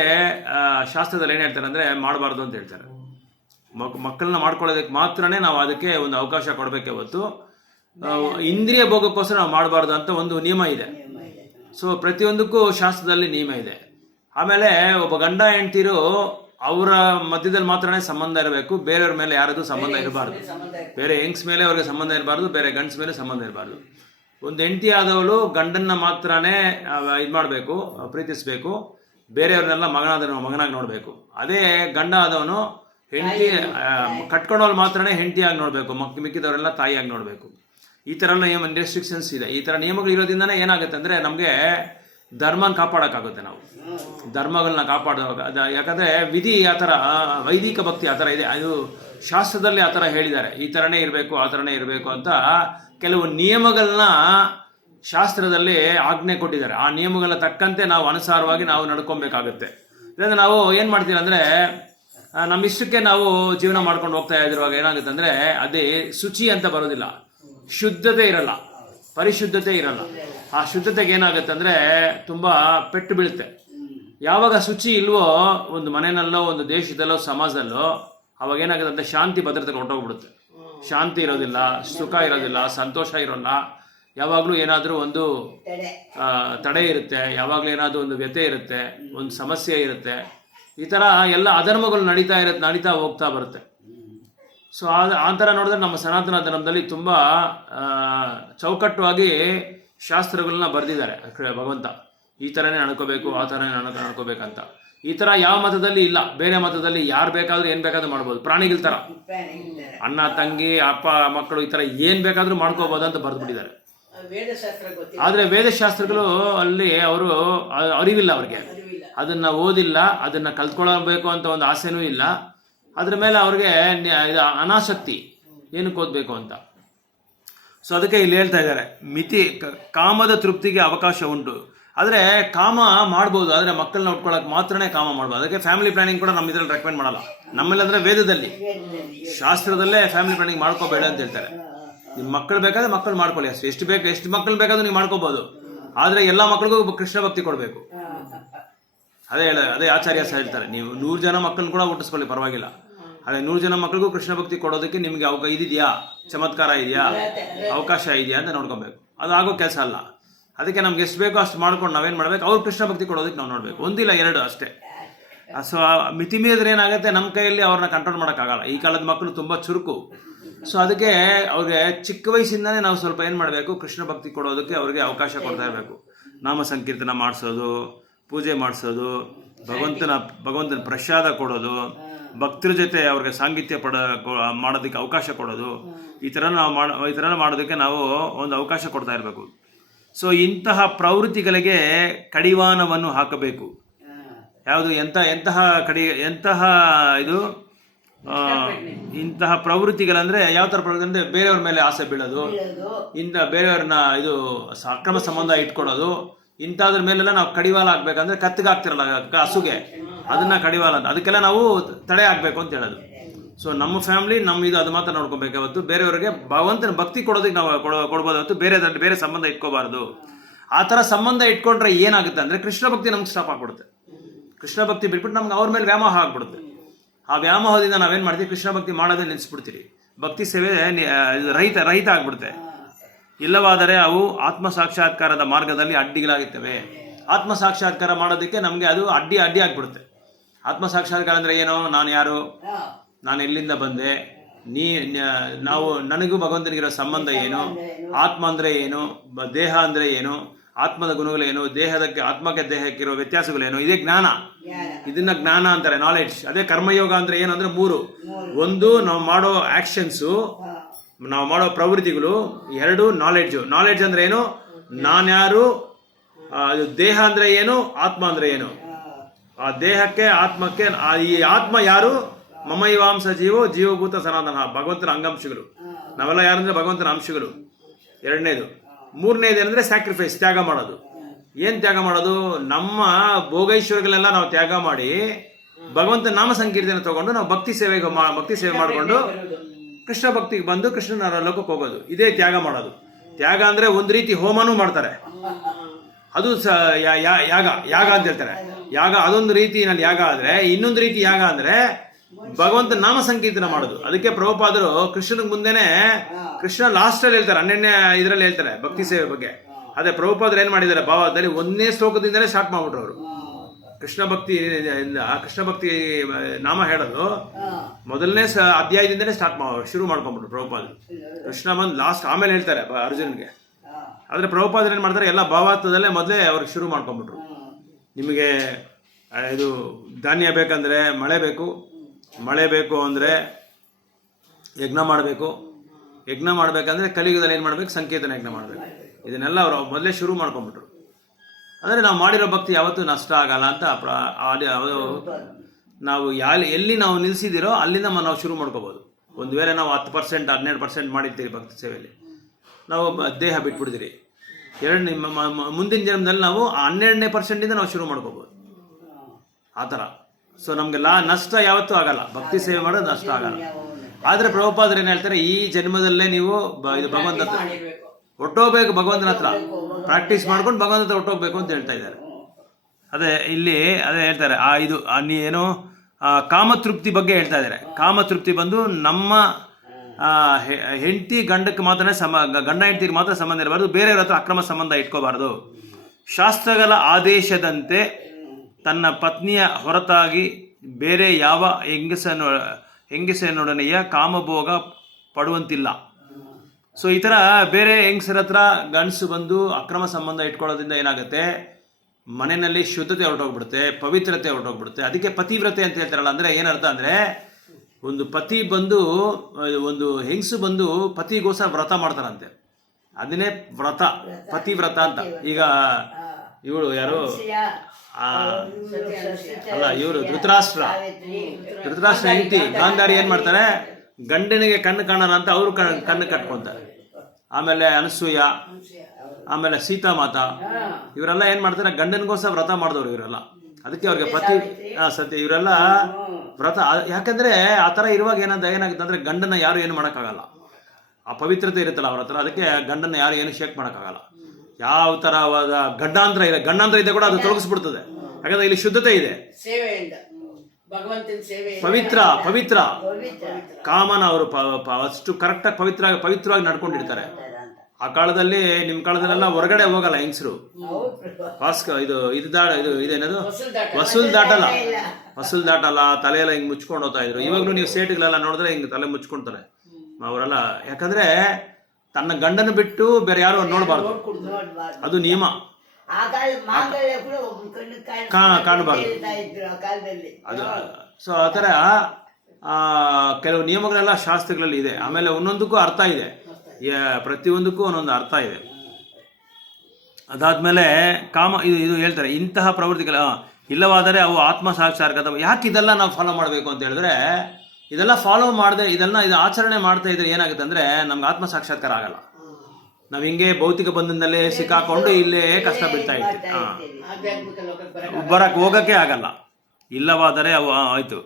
ಶಾಸ್ತ್ರದಲ್ಲಿ ಏನು ಹೇಳ್ತಾರೆ ಅಂದರೆ ಮಾಡಬಾರ್ದು ಅಂತ ಹೇಳ್ತಾರೆ. ಮಕ್ಕಳನ್ನ ಮಾಡ್ಕೊಳ್ಳೋದಕ್ಕೆ ಮಾತ್ರನೇ ನಾವು ಅದಕ್ಕೆ ಒಂದು ಅವಕಾಶ ಕೊಡಬೇಕೇ ಹೊತ್ತು ಇಂದ್ರಿಯ ಭೋಗಕ್ಕೋಸ್ಕರ ನಾವು ಮಾಡಬಾರ್ದು ಅಂತ ಒಂದು ನಿಯಮ ಇದೆ. ಸೊ ಪ್ರತಿಯೊಂದಕ್ಕೂ ಶಾಸ್ತ್ರದಲ್ಲಿ ನಿಯಮ ಇದೆ. ಆಮೇಲೆ ಒಬ್ಬ ಗಂಡ ಹೆಂಡ್ತಿರು ಅವರ ಮಧ್ಯದಲ್ಲಿ ಮಾತ್ರನೇ ಸಂಬಂಧ ಇರಬೇಕು, ಬೇರೆಯವ್ರ ಮೇಲೆ ಯಾರದು ಸಂಬಂಧ ಇರಬಾರ್ದು. ಬೇರೆ ಹೆಂಗ್ಸ್ ಮೇಲೆ ಅವ್ರಿಗೆ ಸಂಬಂಧ ಇರಬಾರ್ದು, ಬೇರೆ ಗಂಡ್ಸ್ ಮೇಲೆ ಸಂಬಂಧ ಇರಬಾರ್ದು. ಒಂದು ಹೆಂಡತಿ ಆದವಳು ಗಂಡನ್ನ ಮಾತ್ರನೇ ಇದು ಮಾಡಬೇಕು, ಪ್ರೀತಿಸಬೇಕು, ಬೇರೆಯವ್ರನ್ನೆಲ್ಲ ಮಗನಾಗಿ ನೋಡಬೇಕು. ಅದೇ ಗಂಡ ಆದವನು ಹೆಂಡತಿ ಕಟ್ಕೊಂಡವ್ರು ಮಾತ್ರನೇ ಹೆಂಡತಿಯಾಗಿ ನೋಡಬೇಕು, ಮಿಕ್ಕಿದವರೆಲ್ಲ ತಾಯಿಯಾಗಿ ನೋಡಬೇಕು. ಈ ಥರ ಎಲ್ಲ ರೆಸ್ಟ್ರಿಕ್ಷನ್ಸ್ ಇದೆ. ಈ ಥರ ನಿಯಮಗಳು ಇರೋದ್ರಿಂದನೇ ಏನಾಗುತ್ತೆ ಅಂದರೆ ನಮಗೆ ಧರ್ಮನ ಕಾಪಾಡೋಕ್ಕಾಗುತ್ತೆ. ನಾವು ಧರ್ಮಗಳನ್ನ ಕಾಪಾಡುವಾಗ ಯಾಕಂದರೆ ವಿಧಿ ಆ ಥರ, ವೈದಿಕ ಭಕ್ತಿ ಆ ಥರ ಇದೆ. ಅದು ಶಾಸ್ತ್ರದಲ್ಲಿ ಆ ಥರ ಹೇಳಿದ್ದಾರೆ, ಈ ಥರನೇ ಇರಬೇಕು, ಆ ಥರನೇ ಇರಬೇಕು ಅಂತ ಕೆಲವು ನಿಯಮಗಳನ್ನ ಶಾಸ್ತ್ರದಲ್ಲಿ ಆಜ್ಞೆ ಕೊಟ್ಟಿದ್ದಾರೆ. ಆ ನಿಯಮಗಳ ತಕ್ಕಂತೆ ನಾವು ಅನುಸಾರವಾಗಿ ನಾವು ನಡ್ಕೊಬೇಕಾಗುತ್ತೆ. ಇಲ್ಲಾಂದ್ರೆ ನಾವು ಏನು ಮಾಡ್ತೀವಿ ಅಂದರೆ ನಮ್ಮ ಇಷ್ಟಕ್ಕೆ ನಾವು ಜೀವನ ಮಾಡ್ಕೊಂಡು ಹೋಗ್ತಾ ಇದ್ರುವಾಗ ಏನಾಗುತ್ತೆ ಅಂದರೆ ಅದೇ ಶುಚಿ ಅಂತ ಬರೋದಿಲ್ಲ, ಶುದ್ಧತೆ ಇರಲ್ಲ, ಪರಿಶುದ್ಧತೆ ಇರಲ್ಲ. ಆ ಶುದ್ಧತೆಗೆ ಏನಾಗುತ್ತೆ ಅಂದರೆ ತುಂಬ ಪೆಟ್ಟು ಬೀಳುತ್ತೆ. ಯಾವಾಗ ಶುಚಿ ಇಲ್ವೋ ಒಂದು ಮನೆಯಲ್ಲೋ ಒಂದು ದೇಶದಲ್ಲೋ ಸಮಾಜದಲ್ಲೋ ಅವಾಗ ಏನಾಗುತ್ತೆ ಅಂದರೆ ಶಾಂತಿ ಭದ್ರತೆ ಹೊರಟೋಗ್ಬಿಡುತ್ತೆ. ಶಾಂತಿ ಇರೋದಿಲ್ಲ, ಸುಖ ಇರೋದಿಲ್ಲ, ಸಂತೋಷ ಇರೋಲ್ಲ. ಯಾವಾಗಲೂ ಏನಾದರೂ ಒಂದು ತಡೆ ಇರುತ್ತೆ, ಯಾವಾಗಲೂ ಏನಾದರೂ ಒಂದು ವ್ಯಥೆ ಇರುತ್ತೆ, ಒಂದು ಸಮಸ್ಯೆ ಇರುತ್ತೆ. ಈ ಥರ ಎಲ್ಲ ಅಧರ್ಮಗಳು ನಡೀತಾ ಹೋಗ್ತಾ ಬರುತ್ತೆ. ಸೊ ಆ ಥರ ನೋಡಿದ್ರೆ ನಮ್ಮ ಸನಾತನ ಧರ್ಮದಲ್ಲಿ ತುಂಬ ಚೌಕಟ್ಟುವಾಗಿ ಶಾಸ್ತ್ರಗಳನ್ನ ಬರೆದಿದ್ದಾರೆ ಭಗವಂತ. ಈ ಥರನೇ ನಡ್ಕೋಬೇಕು, ಆ ಥರನೇ ನಡ್ಕೋಬೇಕಂತ. ಈ ಥರ ಯಾವ ಮತದಲ್ಲಿ ಇಲ್ಲ. ಬೇರೆ ಮತದಲ್ಲಿ ಯಾರು ಬೇಕಾದರೂ ಏನು ಬೇಕಾದ್ರೂ ಮಾಡ್ಬೋದು, ಪ್ರಾಣಿಗಳ ಥರ. ಅಣ್ಣ ತಂಗಿ ಅಪ್ಪ ಮಕ್ಕಳು ಈ ಥರ ಏನು ಬೇಕಾದರೂ ಮಾಡ್ಕೋಬೋದು ಅಂತ ಬರೆದ್ಬಿಟ್ಟಿದ್ದಾರೆ. ಆದರೆ ವೇದಶಾಸ್ತ್ರಗಳು ಅಲ್ಲಿ ಅವರು ಅರಿವಿಲ್ಲ, ಅವ್ರಿಗೆ ಅದನ್ನ ಓದಿಲ್ಲ, ಅದನ್ನ ಕಲ್ತ್ಕೊಳ್ಬೇಕು ಅಂತ ಒಂದು ಆಸೆನೂ ಇಲ್ಲ. ಅದ್ರ ಮೇಲೆ ಅವ್ರಿಗೆ ಅನಾಸಕ್ತಿ, ಏನಕ್ಕೆ ಓದಬೇಕು ಅಂತ. ಸೊ ಅದಕ್ಕೆ ಇಲ್ಲಿ ಹೇಳ್ತಾ ಇದ್ದಾರೆ, ಕಾಮದ ತೃಪ್ತಿಗೆ ಅವಕಾಶ ಉಂಟು. ಆದರೆ ಕಾಮ ಮಾಡ್ಬೋದು, ಆದರೆ ಮಕ್ಕಳನ್ನ ಉಟ್ಕೊಳ್ಳೋಕೆ ಮಾತ್ರನೇ ಕಾಮ ಮಾಡ್ಬೋದು. ಅದಕ್ಕೆ ಫ್ಯಾಮಿಲಿ ಪ್ಲಾನಿಂಗ್ ಕೂಡ ನಮ್ಮ ಇದರಲ್ಲಿ ರೆಕಮೆಂಡ್ ಮಾಡಲ್ಲ. ನಮ್ಮಲ್ಲಿ ಅಂದರೆ ವೇದದಲ್ಲಿ, ಶಾಸ್ತ್ರದಲ್ಲೇ ಫ್ಯಾಮಿಲಿ ಪ್ಲಾನಿಂಗ್ ಮಾಡ್ಕೋಬೇಡ ಅಂತ ಹೇಳ್ತಾರೆ. ನಿಮ್ಮ ಮಕ್ಕಳು ಬೇಕಾದ್ರೆ ಮಕ್ಕಳು ಮಾಡ್ಕೊಳ್ಳಿ, ಅಷ್ಟು ಎಷ್ಟು ಮಕ್ಕಳು ಬೇಕಾದ್ರೂ ನೀವು ಮಾಡ್ಕೋಬಹುದು. ಆದರೆ ಎಲ್ಲ ಮಕ್ಕಳಿಗೂ ಕೃಷ್ಣ ಭಕ್ತಿ ಕೊಡಬೇಕು. ಅದೇ ಆಚಾರ್ಯ ಸಹ ಹೇಳ್ತಾರೆ, ನೀವು 100 ಜನ ಮಕ್ಕಳನ್ನ ಕೂಡ ಹುಟ್ಟಿಸ್ಕೊಳ್ಳಿ, ಪರವಾಗಿಲ್ಲ. ಅದೇ 100 ಜನ ಮಕ್ಕಳಿಗೂ ಕೃಷ್ಣ ಭಕ್ತಿ ಕೊಡೋದಕ್ಕೆ ನಿಮಗೆ ಇದಿದೆಯಾ, ಚಮತ್ಕಾರ ಇದೆಯಾ, ಅವಕಾಶ ಇದೆಯಾ ಅಂತ ನೋಡ್ಕೊಬೇಕು. ಅದು ಆಗೋ ಕೆಲಸ ಅಲ್ಲ. ಅದಕ್ಕೆ ನಮ್ಗೆ ಎಷ್ಟು ಬೇಕೋ ಅಷ್ಟು ಮಾಡ್ಕೊಂಡು ನಾವೇನು ಮಾಡ್ಬೇಕು, ಅವ್ರು ಕೃಷ್ಣ ಭಕ್ತಿ ಕೊಡೋದಕ್ಕೆ ನಾವು ನೋಡಬೇಕು. ಒಂದಿಲ್ಲ ಎರಡು ಅಷ್ಟೇ. ಸೊ ಮಿತಿ ಮೀರಿದ್ರೆ ಏನಾಗುತ್ತೆ, ನಮ್ಮ ಕೈಯಲ್ಲಿ ಅವ್ರನ್ನ ಕಂಟ್ರೋಲ್ ಮಾಡೋಕ್ಕಾಗಲ್ಲ. ಈ ಕಾಲದ ಮಕ್ಕಳು ತುಂಬ ಚುರುಕು. ಸೊ ಅದಕ್ಕೆ ಅವ್ರಿಗೆ ಚಿಕ್ಕ ವಯಸ್ಸಿಂದನೇ ನಾವು ಸ್ವಲ್ಪ ಏನು ಮಾಡಬೇಕು, ಕೃಷ್ಣ ಭಕ್ತಿ ಕೊಡೋದಕ್ಕೆ ಅವ್ರಿಗೆ ಅವಕಾಶ ಕೊಡ್ತಾ ಇರಬೇಕು. ನಾಮ ಸಂಕೀರ್ತನ ಮಾಡಿಸೋದು, ಪೂಜೆ ಮಾಡಿಸೋದು, ಭಗವಂತನ ಪ್ರಸಾದ ಕೊಡೋದು, ಭಕ್ತರ ಜೊತೆ ಅವ್ರಿಗೆ ಸಾಂಗತ್ಯ ಮಾಡೋದಕ್ಕೆ ಅವಕಾಶ ಕೊಡೋದು, ಈ ಥರ ಮಾಡೋದಕ್ಕೆ ನಾವು ಒಂದು ಅವಕಾಶ ಕೊಡ್ತಾ ಇರಬೇಕು. ಸೊ ಇಂತಹ ಪ್ರವೃತ್ತಿಗಳಿಗೆ ಕಡಿವಾಣವನ್ನು ಹಾಕಬೇಕು. ಯಾವುದು ಎಂತಹ ಇದು ಇಂತಹ ಪ್ರವೃತ್ತಿಗಳಂದ್ರೆ ಯಾವ ಥರ ಪ್ರವೃತ್ತಿ ಅಂದರೆ ಬೇರೆಯವ್ರ ಮೇಲೆ ಆಸೆ ಬೀಳೋದು, ಬೇರೆಯವ್ರನ್ನ ಇದು ಅಕ್ರಮ ಸಂಬಂಧ ಇಟ್ಕೊಡೋದು, ಇಂಥದ್ರ ಮೇಲೆಲ್ಲ ನಾವು ಕಡಿವಾಲ ಹಾಕ್ಬೇಕಂದ್ರೆ ಕತ್ತಿಗಾಗ್ತಿರಲ್ಲ ಹಸುಗೆ, ಅದನ್ನ ಕಡಿವಾಲ ಅಂತ, ಅದಕ್ಕೆಲ್ಲ ನಾವು ತಡೆ ಹಾಕ್ಬೇಕು ಅಂತ ಹೇಳೋದು. ಸೊ ನಮ್ಮ ಫ್ಯಾಮಿಲಿ ಅದು ಮಾತ್ರ ನೋಡ್ಕೊಬೇಕು. ಅವತ್ತು ಬೇರೆಯವರಿಗೆ ಭಗವಂತನ ಭಕ್ತಿ ಕೊಡೋದಕ್ಕೆ ನಾವು ಕೊಡ್ಬೋದು, ಅವತ್ತು ಬೇರೆ ಸಂಬಂಧ ಇಟ್ಕೋಬಾರ್ದು. ಆ ಥರ ಸಂಬಂಧ ಇಟ್ಕೊಂಡ್ರೆ ಏನಾಗುತ್ತೆ ಅಂದರೆ ಕೃಷ್ಣ ಭಕ್ತಿ ನಮ್ಗೆ ಸ್ಟಾಪ್ ಆಗ್ಬಿಡುತ್ತೆ. ಕೃಷ್ಣ ಭಕ್ತಿ ಬಿಟ್ಬಿಟ್ಟು ನಮ್ಗೆ ಅವ್ರ ಮೇಲೆ ವ್ಯಾಮೋಹ ಆಗ್ಬಿಡುತ್ತೆ. ಆ ವ್ಯಾಮೋಹದಿಂದ ನಾವೇನು ಮಾಡ್ತೀವಿ, ಕೃಷ್ಣ ಭಕ್ತಿ ಮಾಡೋದೇ ನಿಲ್ಲಿಸ್ಬಿಡ್ತೀವಿ. ಭಕ್ತಿ ಸೇವೆ ರಹಿತ ಆಗ್ಬಿಡುತ್ತೆ. ಇಲ್ಲವಾದರೆ ಅವು ಆತ್ಮ ಸಾಕ್ಷಾತ್ಕಾರದ ಮಾರ್ಗದಲ್ಲಿ ಅಡ್ಡಿಗಳಾಗುತ್ತವೆ. ಆತ್ಮ ಸಾಕ್ಷಾತ್ಕಾರ ಮಾಡೋದಕ್ಕೆ ನಮಗೆ ಅದು ಅಡ್ಡಿ ಆಗ್ಬಿಡುತ್ತೆ. ಆತ್ಮ ಸಾಕ್ಷಾತ್ಕಾರ ಅಂದರೆ ಏನು, ನಾನು ಯಾರು, ನಾನು ಎಲ್ಲಿಂದ ಬಂದೆ, ನನಗೂ ಭಗವಂತನಿಗಿರೋ ಸಂಬಂಧ ಏನು, ಆತ್ಮ ಅಂದರೆ ಏನು, ದೇಹ ಅಂದರೆ ಏನು, ಆತ್ಮದ ಗುಣಗಳೇನು, ಆತ್ಮಕ್ಕೆ ದೇಹಕ್ಕಿರೋ ವ್ಯತ್ಯಾಸಗಳೇನು, ಇದೇ ಜ್ಞಾನ. ಇದನ್ನ ಜ್ಞಾನ ಅಂತಾರೆ, ನಾಲೆಡ್ಜ್. ಅದೇ ಕರ್ಮಯೋಗ ಅಂದ್ರೆ ಏನು ಅಂದ್ರೆ 3. ಒಂದು ನಾವು ಮಾಡೋ ಆಕ್ಷನ್ಸು, ನಾವು ಮಾಡೋ ಪ್ರವೃತ್ತಿಗಳು. 2 ನಾಲೆಡ್ಜ್ ಅಂದ್ರೆ ಏನು, ನಾನ್ಯಾರು, ದೇಹ ಅಂದ್ರೆ ಏನು, ಆತ್ಮ ಅಂದ್ರೆ ಏನು, ಆ ದೇಹಕ್ಕೆ ಆತ್ಮಕ್ಕೆ ಈ ಆತ್ಮ ಯಾರು, ಮಮೈವಾಂಸ ಜೀವಭೂತ ಸನಾತನ, ಭಗವಂತನ ಅಂಗಾಂಶಗಳು. ನಾವೆಲ್ಲ ಯಾರಂದ್ರೆ ಭಗವಂತನ ಅಂಶಗಳು. 2ನೇದು. 3ನೇದು ಏನಂದ್ರೆ ಸ್ಯಾಕ್ರಿಫೈಸ್, ತ್ಯಾಗ ಮಾಡೋದು. ಏನ್ ತ್ಯಾಗ ಮಾಡೋದು, ನಮ್ಮ ಭೋಗೈಶ್ವರ್ಯಗಳೆಲ್ಲ ನಾವು ತ್ಯಾಗ ಮಾಡಿ ಭಗವಂತನ ನಾಮ ಸಂಕೀರ್ತನೆ ತಗೊಂಡು ನಾವು ಭಕ್ತಿ ಸೇವೆ ಮಾಡಿಕೊಂಡು ಕೃಷ್ಣ ಭಕ್ತಿಗೆ ಬಂದು ಕೃಷ್ಣನ ಲೋಕಕ್ಕೆ ಹೋಗೋದು. ಇದೇ ತ್ಯಾಗ ಮಾಡೋದು. ತ್ಯಾಗ ಅಂದ್ರೆ ಒಂದು ರೀತಿ ಹೋಮನೂ ಮಾಡ್ತಾರೆ, ಅದು ಯಾಗ ಅಂತ ಹೇಳ್ತಾರೆ. ಯಾಗ ಅದೊಂದು ರೀತಿಯಲ್ಲಿ ಯಾಗ ಆದ್ರೆ, ಇನ್ನೊಂದು ರೀತಿ ಯಾಗ ಅಂದ್ರೆ ಭಗವಂತ ನಾಮ ಸಂಕೀರ್ತನ ಮಾಡೋದು. ಅದಕ್ಕೆ ಪ್ರಭುಪಾದರು ಕೃಷ್ಣನಿಗೆ ಮುಂದೆನೆ, ಕೃಷ್ಣ ಲಾಸ್ಟ್ ಅಲ್ಲಿ ಹೇಳ್ತಾರೆ, 12ನೇ ಇದರಲ್ಲಿ ಹೇಳ್ತಾರೆ ಭಕ್ತಿ ಸೇವೆ ಬಗ್ಗೆ. ಅದೇ ಪ್ರಭುಪಾದರು ಏನ್ ಮಾಡಿದ್ದಾರೆ, ಭಾವದಲ್ಲಿ 1ನೇ ಶ್ಲೋಕದಿಂದಲೇ ಸ್ಟಾರ್ಟ್ ಮಾಡ್ಬಿಟ್ರು ಅವರು. ಕೃಷ್ಣ ಭಕ್ತಿ ನಾಮ ಹೇಳೋದು ಮೊದಲನೇ ಅಧ್ಯಾಯದಿಂದಲೇ ಶುರು ಮಾಡ್ಕೊಂಡ್ಬಿಟ್ರು ಪ್ರಭುಪಾದರು. ಕೃಷ್ಣ ಬಂದು ಲಾಸ್ಟ್ ಆಮೇಲೆ ಹೇಳ್ತಾರೆ ಅರ್ಜುನ್ಗೆ. ಆದ್ರೆ ಪ್ರಭುಪಾದರು ಏನ್ ಮಾಡ್ತಾರೆ, ಎಲ್ಲ ಭಾವಾರ್ಥದಲ್ಲೇ ಮೊದಲೇ ಅವ್ರಿಗೆ ಶುರು ಮಾಡ್ಕೊಂಡ್ಬಿಟ್ರು. ನಿಮಗೆ ಇದು ಧಾನ್ಯ ಬೇಕಂದ್ರೆ ಮಳೆ ಬೇಕು ಅಂದರೆ ಯಜ್ಞ ಮಾಡಬೇಕು. ಯಜ್ಞ ಮಾಡಬೇಕಂದ್ರೆ ಕಲಿಯುಗದಲ್ಲಿ ಏನು ಮಾಡಬೇಕು, ಸಂಕೀರ್ತನ ಯಜ್ಞ ಮಾಡಬೇಕು. ಇದನ್ನೆಲ್ಲ ಅವರು ಮೊದಲೇ ಶುರು ಮಾಡ್ಕೊಂಡ್ಬಿಟ್ರು. ಅಂದರೆ ನಾವು ಮಾಡಿರೋ ಭಕ್ತಿ ಯಾವತ್ತೂ ನಷ್ಟ ಆಗಲ್ಲ ಅಂತ ನಾವು ಎಲ್ಲಿ ನಾವು ನಿಲ್ಲಿಸಿದಿರೋ ಅಲ್ಲಿಂದ ನಾವು ಶುರು ಮಾಡ್ಕೋಬೋದು. ಒಂದು ವೇಳೆ ನಾವು 10% 12% ಮಾಡಿರ್ತೀರಿ ಭಕ್ತಿ ಸೇವೆಯಲ್ಲಿ, ನಾವು ದೇಹ ಬಿಟ್ಬಿಡ್ತೀರಿ, ಮುಂದಿನ ಜನ್ಮದಲ್ಲಿ ನಾವು 12% ನಾವು ಶುರು ಮಾಡ್ಕೋಬೋದು. ಆ ಥರ. ಸೊ ನಮ್ಗೆ ನಷ್ಟ ಯಾವತ್ತೂ ಆಗಲ್ಲ, ಭಕ್ತಿ ಸೇವೆ ಮಾಡೋದು ನಷ್ಟ ಆಗಲ್ಲ. ಆದ್ರೆ ಪ್ರಭುಪಾದರು ಏನ್ ಹೇಳ್ತಾರೆ, ಈ ಜನ್ಮದಲ್ಲೇ ನೀವು ಇದು ಭಗವಂತ ಹೊಟ್ಟೋಗ್ಬೇಕು, ಭಗವಂತನ ಹತ್ರ ಪ್ರಾಕ್ಟೀಸ್ ಮಾಡ್ಕೊಂಡು ಭಗವಂತ ಹತ್ರ ಹೊಟ್ಟೋಗ್ಬೇಕು ಅಂತ ಹೇಳ್ತಾ ಇದ್ದಾರೆ. ಅದೇ ಹೇಳ್ತಾರೆ, ಏನು ಕಾಮತೃಪ್ತಿ ಬಗ್ಗೆ ಹೇಳ್ತಾ ಇದ್ದಾರೆ. ಕಾಮತೃಪ್ತಿ ಬಂದು ನಮ್ಮ ಹೆಂಡತಿ ಗಂಡಕ್ಕೆ ಮಾತ್ರ ಗಂಡ ಹೆಂಡತಿಗೆ ಮಾತ್ರ ಸಂಬಂಧ ಇರಬಾರ್ದು, ಬೇರೆಯವ್ರ ಹತ್ರ ಅಕ್ರಮ ಸಂಬಂಧ ಇಟ್ಕೋಬಾರ್ದು. ಶಾಸ್ತ್ರಗಳ ಆದೇಶದಂತೆ ತನ್ನ ಪತ್ನಿಯ ಹೊರತಾಗಿ ಬೇರೆ ಯಾವ ಹೆಂಗಸನೊಡನೆಯ ಕಾಮಭೋಗ ಪಡುವಂತಿಲ್ಲ. ಸೊ ಈ ಥರ ಬೇರೆ ಹೆಂಗಸರ ಹತ್ರ ಗಂಡಸು ಬಂದು ಅಕ್ರಮ ಸಂಬಂಧ ಇಟ್ಕೊಳ್ಳೋದ್ರಿಂದ ಏನಾಗುತ್ತೆ, ಮನೆಯಲ್ಲಿ ಶುದ್ಧತೆ ಹೊರಟೋಗ್ಬಿಡುತ್ತೆ, ಪವಿತ್ರತೆ ಹೊರಟೋಗ್ಬಿಡುತ್ತೆ. ಅದಕ್ಕೆ ಪತಿವ್ರತೆ ಅಂತ ಹೇಳ್ತಾರಲ್ಲ, ಅಂದರೆ ಏನರ್ಥ ಅಂದರೆ, ಒಂದು ಹೆಂಗಸು ಬಂದು ಪತಿಗೋಸ್ಕರ ವ್ರತ ಮಾಡ್ತಾರಂತೆ, ಅದನ್ನೇ ವ್ರತ, ಪತಿವ್ರತ ಅಂತ. ಈಗ ಇವಳು ಯಾರು ಅಲ್ಲ, ಇವರು ಧೃತರಾಷ್ಟ್ರ ಹೆಂಡತಿ ಗಾಂಧಾರಿ ಏನ್ ಮಾಡ್ತಾರೆ, ಗಂಡನಿಗೆ ಕಣ್ಣು ಕಾಣಲ್ಲ ಅಂತ ಅವರು ಕಣ್ಣು ಕಟ್ಕೊಂತಾರೆ. ಆಮೇಲೆ ಅನಸೂಯ, ಆಮೇಲೆ ಸೀತಾ ಮಾತಾ, ಇವರೆಲ್ಲ ಏನ್ ಮಾಡ್ತಾರೆ, ಗಂಡನಿಗೋಸ್ಕರ ವ್ರತ ಮಾಡಿದವರು ಇವರೆಲ್ಲ. ಅದಕ್ಕೆ ಅವ್ರಿಗೆ ಸತ್ಯ ಇವರೆಲ್ಲ ವ್ರತ. ಯಾಕಂದ್ರೆ ಆ ಥರ ಇರುವಾಗ ಏನಾಗುತ್ತೆ ಅಂದ್ರೆ, ಗಂಡನ ಯಾರು ಏನು ಮಾಡೋಕ್ಕಾಗಲ್ಲ, ಆ ಪವಿತ್ರತೆ ಇರುತ್ತಲ್ಲ ಅವ್ರ ಹತ್ರ. ಅದಕ್ಕೆ ಗಂಡನ ಯಾರು ಏನು ಶೇಕ್ ಮಾಡೋಕ್ಕಾಗಲ್ಲ. ಯಾವ ಥರವಾದ ಗಂಡಾಂತರ ಇದೆ ಕೂಡ ಅದು ತೊಲಗಿಸ್ಬಿಡ್ತದೆ. ಯಾಕಂದ್ರೆ ಇಲ್ಲಿ ಶುದ್ಧತೆ ಇದೆ, ಪವಿತ್ರ ಕಾಮನ ಅವರು ಅಷ್ಟು ಕರೆಕ್ಟಾಗಿ ಪವಿತ್ರವಾಗಿ ನಡ್ಕೊಂಡಿರ್ತಾರೆ. ಆ ಕಾಲದಲ್ಲಿ ನಿಮ್ಮ ಕಾಲದಲ್ಲೆಲ್ಲ ಹೊರಗಡೆ ಹೋಗಲ್ಲ ಹೆಂಗಸರು. ಇದೇನದು ವಸೂಲ್ ದಾಟಲ್ಲ, ತಲೆಯೆಲ್ಲ ಹಿಂಗೆ ಮುಚ್ಕೊಂಡು ಹೋಗ್ತಾ ಇದ್ರು. ಇವಾಗ್ಲೂ ನೀವು ಸೇಟ್ಗಳೆಲ್ಲ ನೋಡಿದ್ರೆ ಹಿಂಗೆ ತಲೆ ಮುಚ್ಕೊಂತಾರೆ ಅವರೆಲ್ಲ. ಯಾಕಂದ್ರೆ ತನ್ನ ಗಂಡನ ಬಿಟ್ಟು ಬೇರೆ ಯಾರು ನೋಡಬಾರ್ದು, ಅದು ನಿಯಮ. ಕಾಣಬಾರ್ದು ಅದು. ಸೊ ಆ ಥರ ಕೆಲವು ನಿಯಮಗಳೆಲ್ಲ ಶಾಸ್ತ್ರಗಳಲ್ಲಿ ಇದೆ. ಆಮೇಲೆ ಒಂದೊಂದಕ್ಕೂ ಅರ್ಥ ಇದೆ, ಪ್ರತಿಯೊಂದಕ್ಕೂ ಒಂದೊಂದು ಅರ್ಥ ಇದೆ. ಅದಾದ್ಮೇಲೆ ಇದು ಹೇಳ್ತಾರೆ, ಇಂತಹ ಪ್ರವೃತ್ತಿಗಳ ಇಲ್ಲವಾದರೆ ಅವು ಆತ್ಮ ಸಾಕ್ಷಾತ್ಕಾರ. ಯಾಕೆ ಇದೆಲ್ಲ ನಾವು ಫಾಲೋ ಮಾಡಬೇಕು ಅಂತ ಹೇಳಿದ್ರೆ, ಇದೆಲ್ಲ ಫಾಲೋ ಮಾಡದೆ ಇದು ಆಚರಣೆ ಮಾಡ್ತಾ ಇದ್ರೆ ಏನಾಗುತ್ತೆ ಅಂದ್ರೆ ನಮ್ಗೆ ಆತ್ಮ ಸಾಕ್ಷಾತ್ಕಾರ ಆಗಲ್ಲ. ನಾವ್ ಹಿಂಗೆ ಭೌತಿಕ ಬಂಧನದಲ್ಲೇ ಸಿಕ್ಕಾಕೊಂಡು ಇಲ್ಲೇ ಕಷ್ಟ ಬೀಳ್ತಾ ಇರ್ತೀವಿ. ಹೋಗಕ್ಕೆ ಆಗಲ್ಲ. ಇಲ್ಲವಾದರೆ ಅವು ಆಯ್ತು.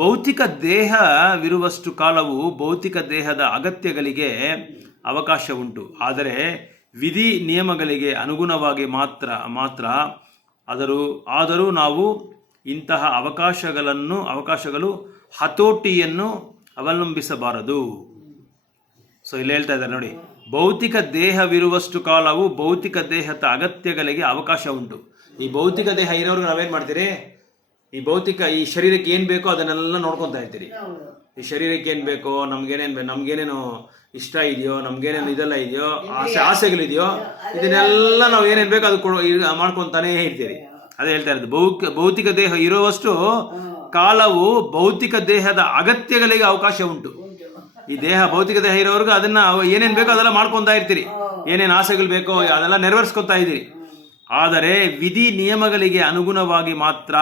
ಭೌತಿಕ ದೇಹವಿರುವಷ್ಟು ಕಾಲವು ಭೌತಿಕ ದೇಹದ ಅಗತ್ಯಗಳಿಗೆ ಅವಕಾಶ ಉಂಟು. ಆದರೆ ವಿಧಿ ನಿಯಮಗಳಿಗೆ ಅನುಗುಣವಾಗಿ ಮಾತ್ರ ಆದರೂ ನಾವು ಇಂತಹ ಅವಕಾಶಗಳು ಹತೋಟಿಯನ್ನು ಅವಲಂಬಿಸಬಾರದು. ಸೊ ಇಲ್ಲಿ ಹೇಳ್ತಾ ಇದ್ದಾರೆ ನೋಡಿ, ಭೌತಿಕ ದೇಹವಿರುವಷ್ಟು ಕಾಲವು ಭೌತಿಕ ದೇಹದ ಅಗತ್ಯಗಳಿಗೆ ಅವಕಾಶ ಉಂಟು. ಈ ಭೌತಿಕ ದೇಹ ಇರೋರ್ಗು ನಾವೇನ್ ಮಾಡ್ತೀರಿ, ಈ ಶರೀರಕ್ಕೆ ಏನ್ ಬೇಕೋ ಅದನ್ನೆಲ್ಲ ನೋಡ್ಕೊತಾ ಇರ್ತೀರಿ. ಈ ಶರೀರಕ್ಕೆ ಏನ್ ಬೇಕೋ, ನಮ್ಗೇನೇನು ಇಷ್ಟ ಇದೆಯೋ, ನಮ್ಗೇನೇನು ಇದೆಲ್ಲ ಇದೆಯೋ, ಆಸೆಗಳಿದೆಯೋ, ಇದನ್ನೆಲ್ಲ ನಾವು ಏನೇನ್ ಬೇಕೋ ಅದು ಮಾಡ್ಕೊಂತಾನೇ ಇರ್ತೀರಿ. ಅದೇ ಹೇಳ್ತಾ ಇರೋದು, ಭೌತಿಕ ದೇಹ ಇರುವಷ್ಟು ಕಾಲವು ಭೌತಿಕ ದೇಹದ ಅಗತ್ಯಗಳಿಗೆ ಅವಕಾಶ ಉಂಟು. ಈ ಭೌತಿಕ ದೇಹ ಇರೋರ್ಗು ಅದನ್ನ ಏನೇನ್ ಬೇಕೋ ಅದೆಲ್ಲ ಮಾಡ್ಕೊಂತಾ ಇರ್ತೀರಿ. ಏನೇನು ಆಸೆಗಳು ಬೇಕೋ ಅದೆಲ್ಲ ನೆರವೇರಿಸ್ಕೊತಾ ಇದ್ದೀರಿ. ಆದರೆ ವಿಧಿ ನಿಯಮಗಳಿಗೆ ಅನುಗುಣವಾಗಿ ಮಾತ್ರ.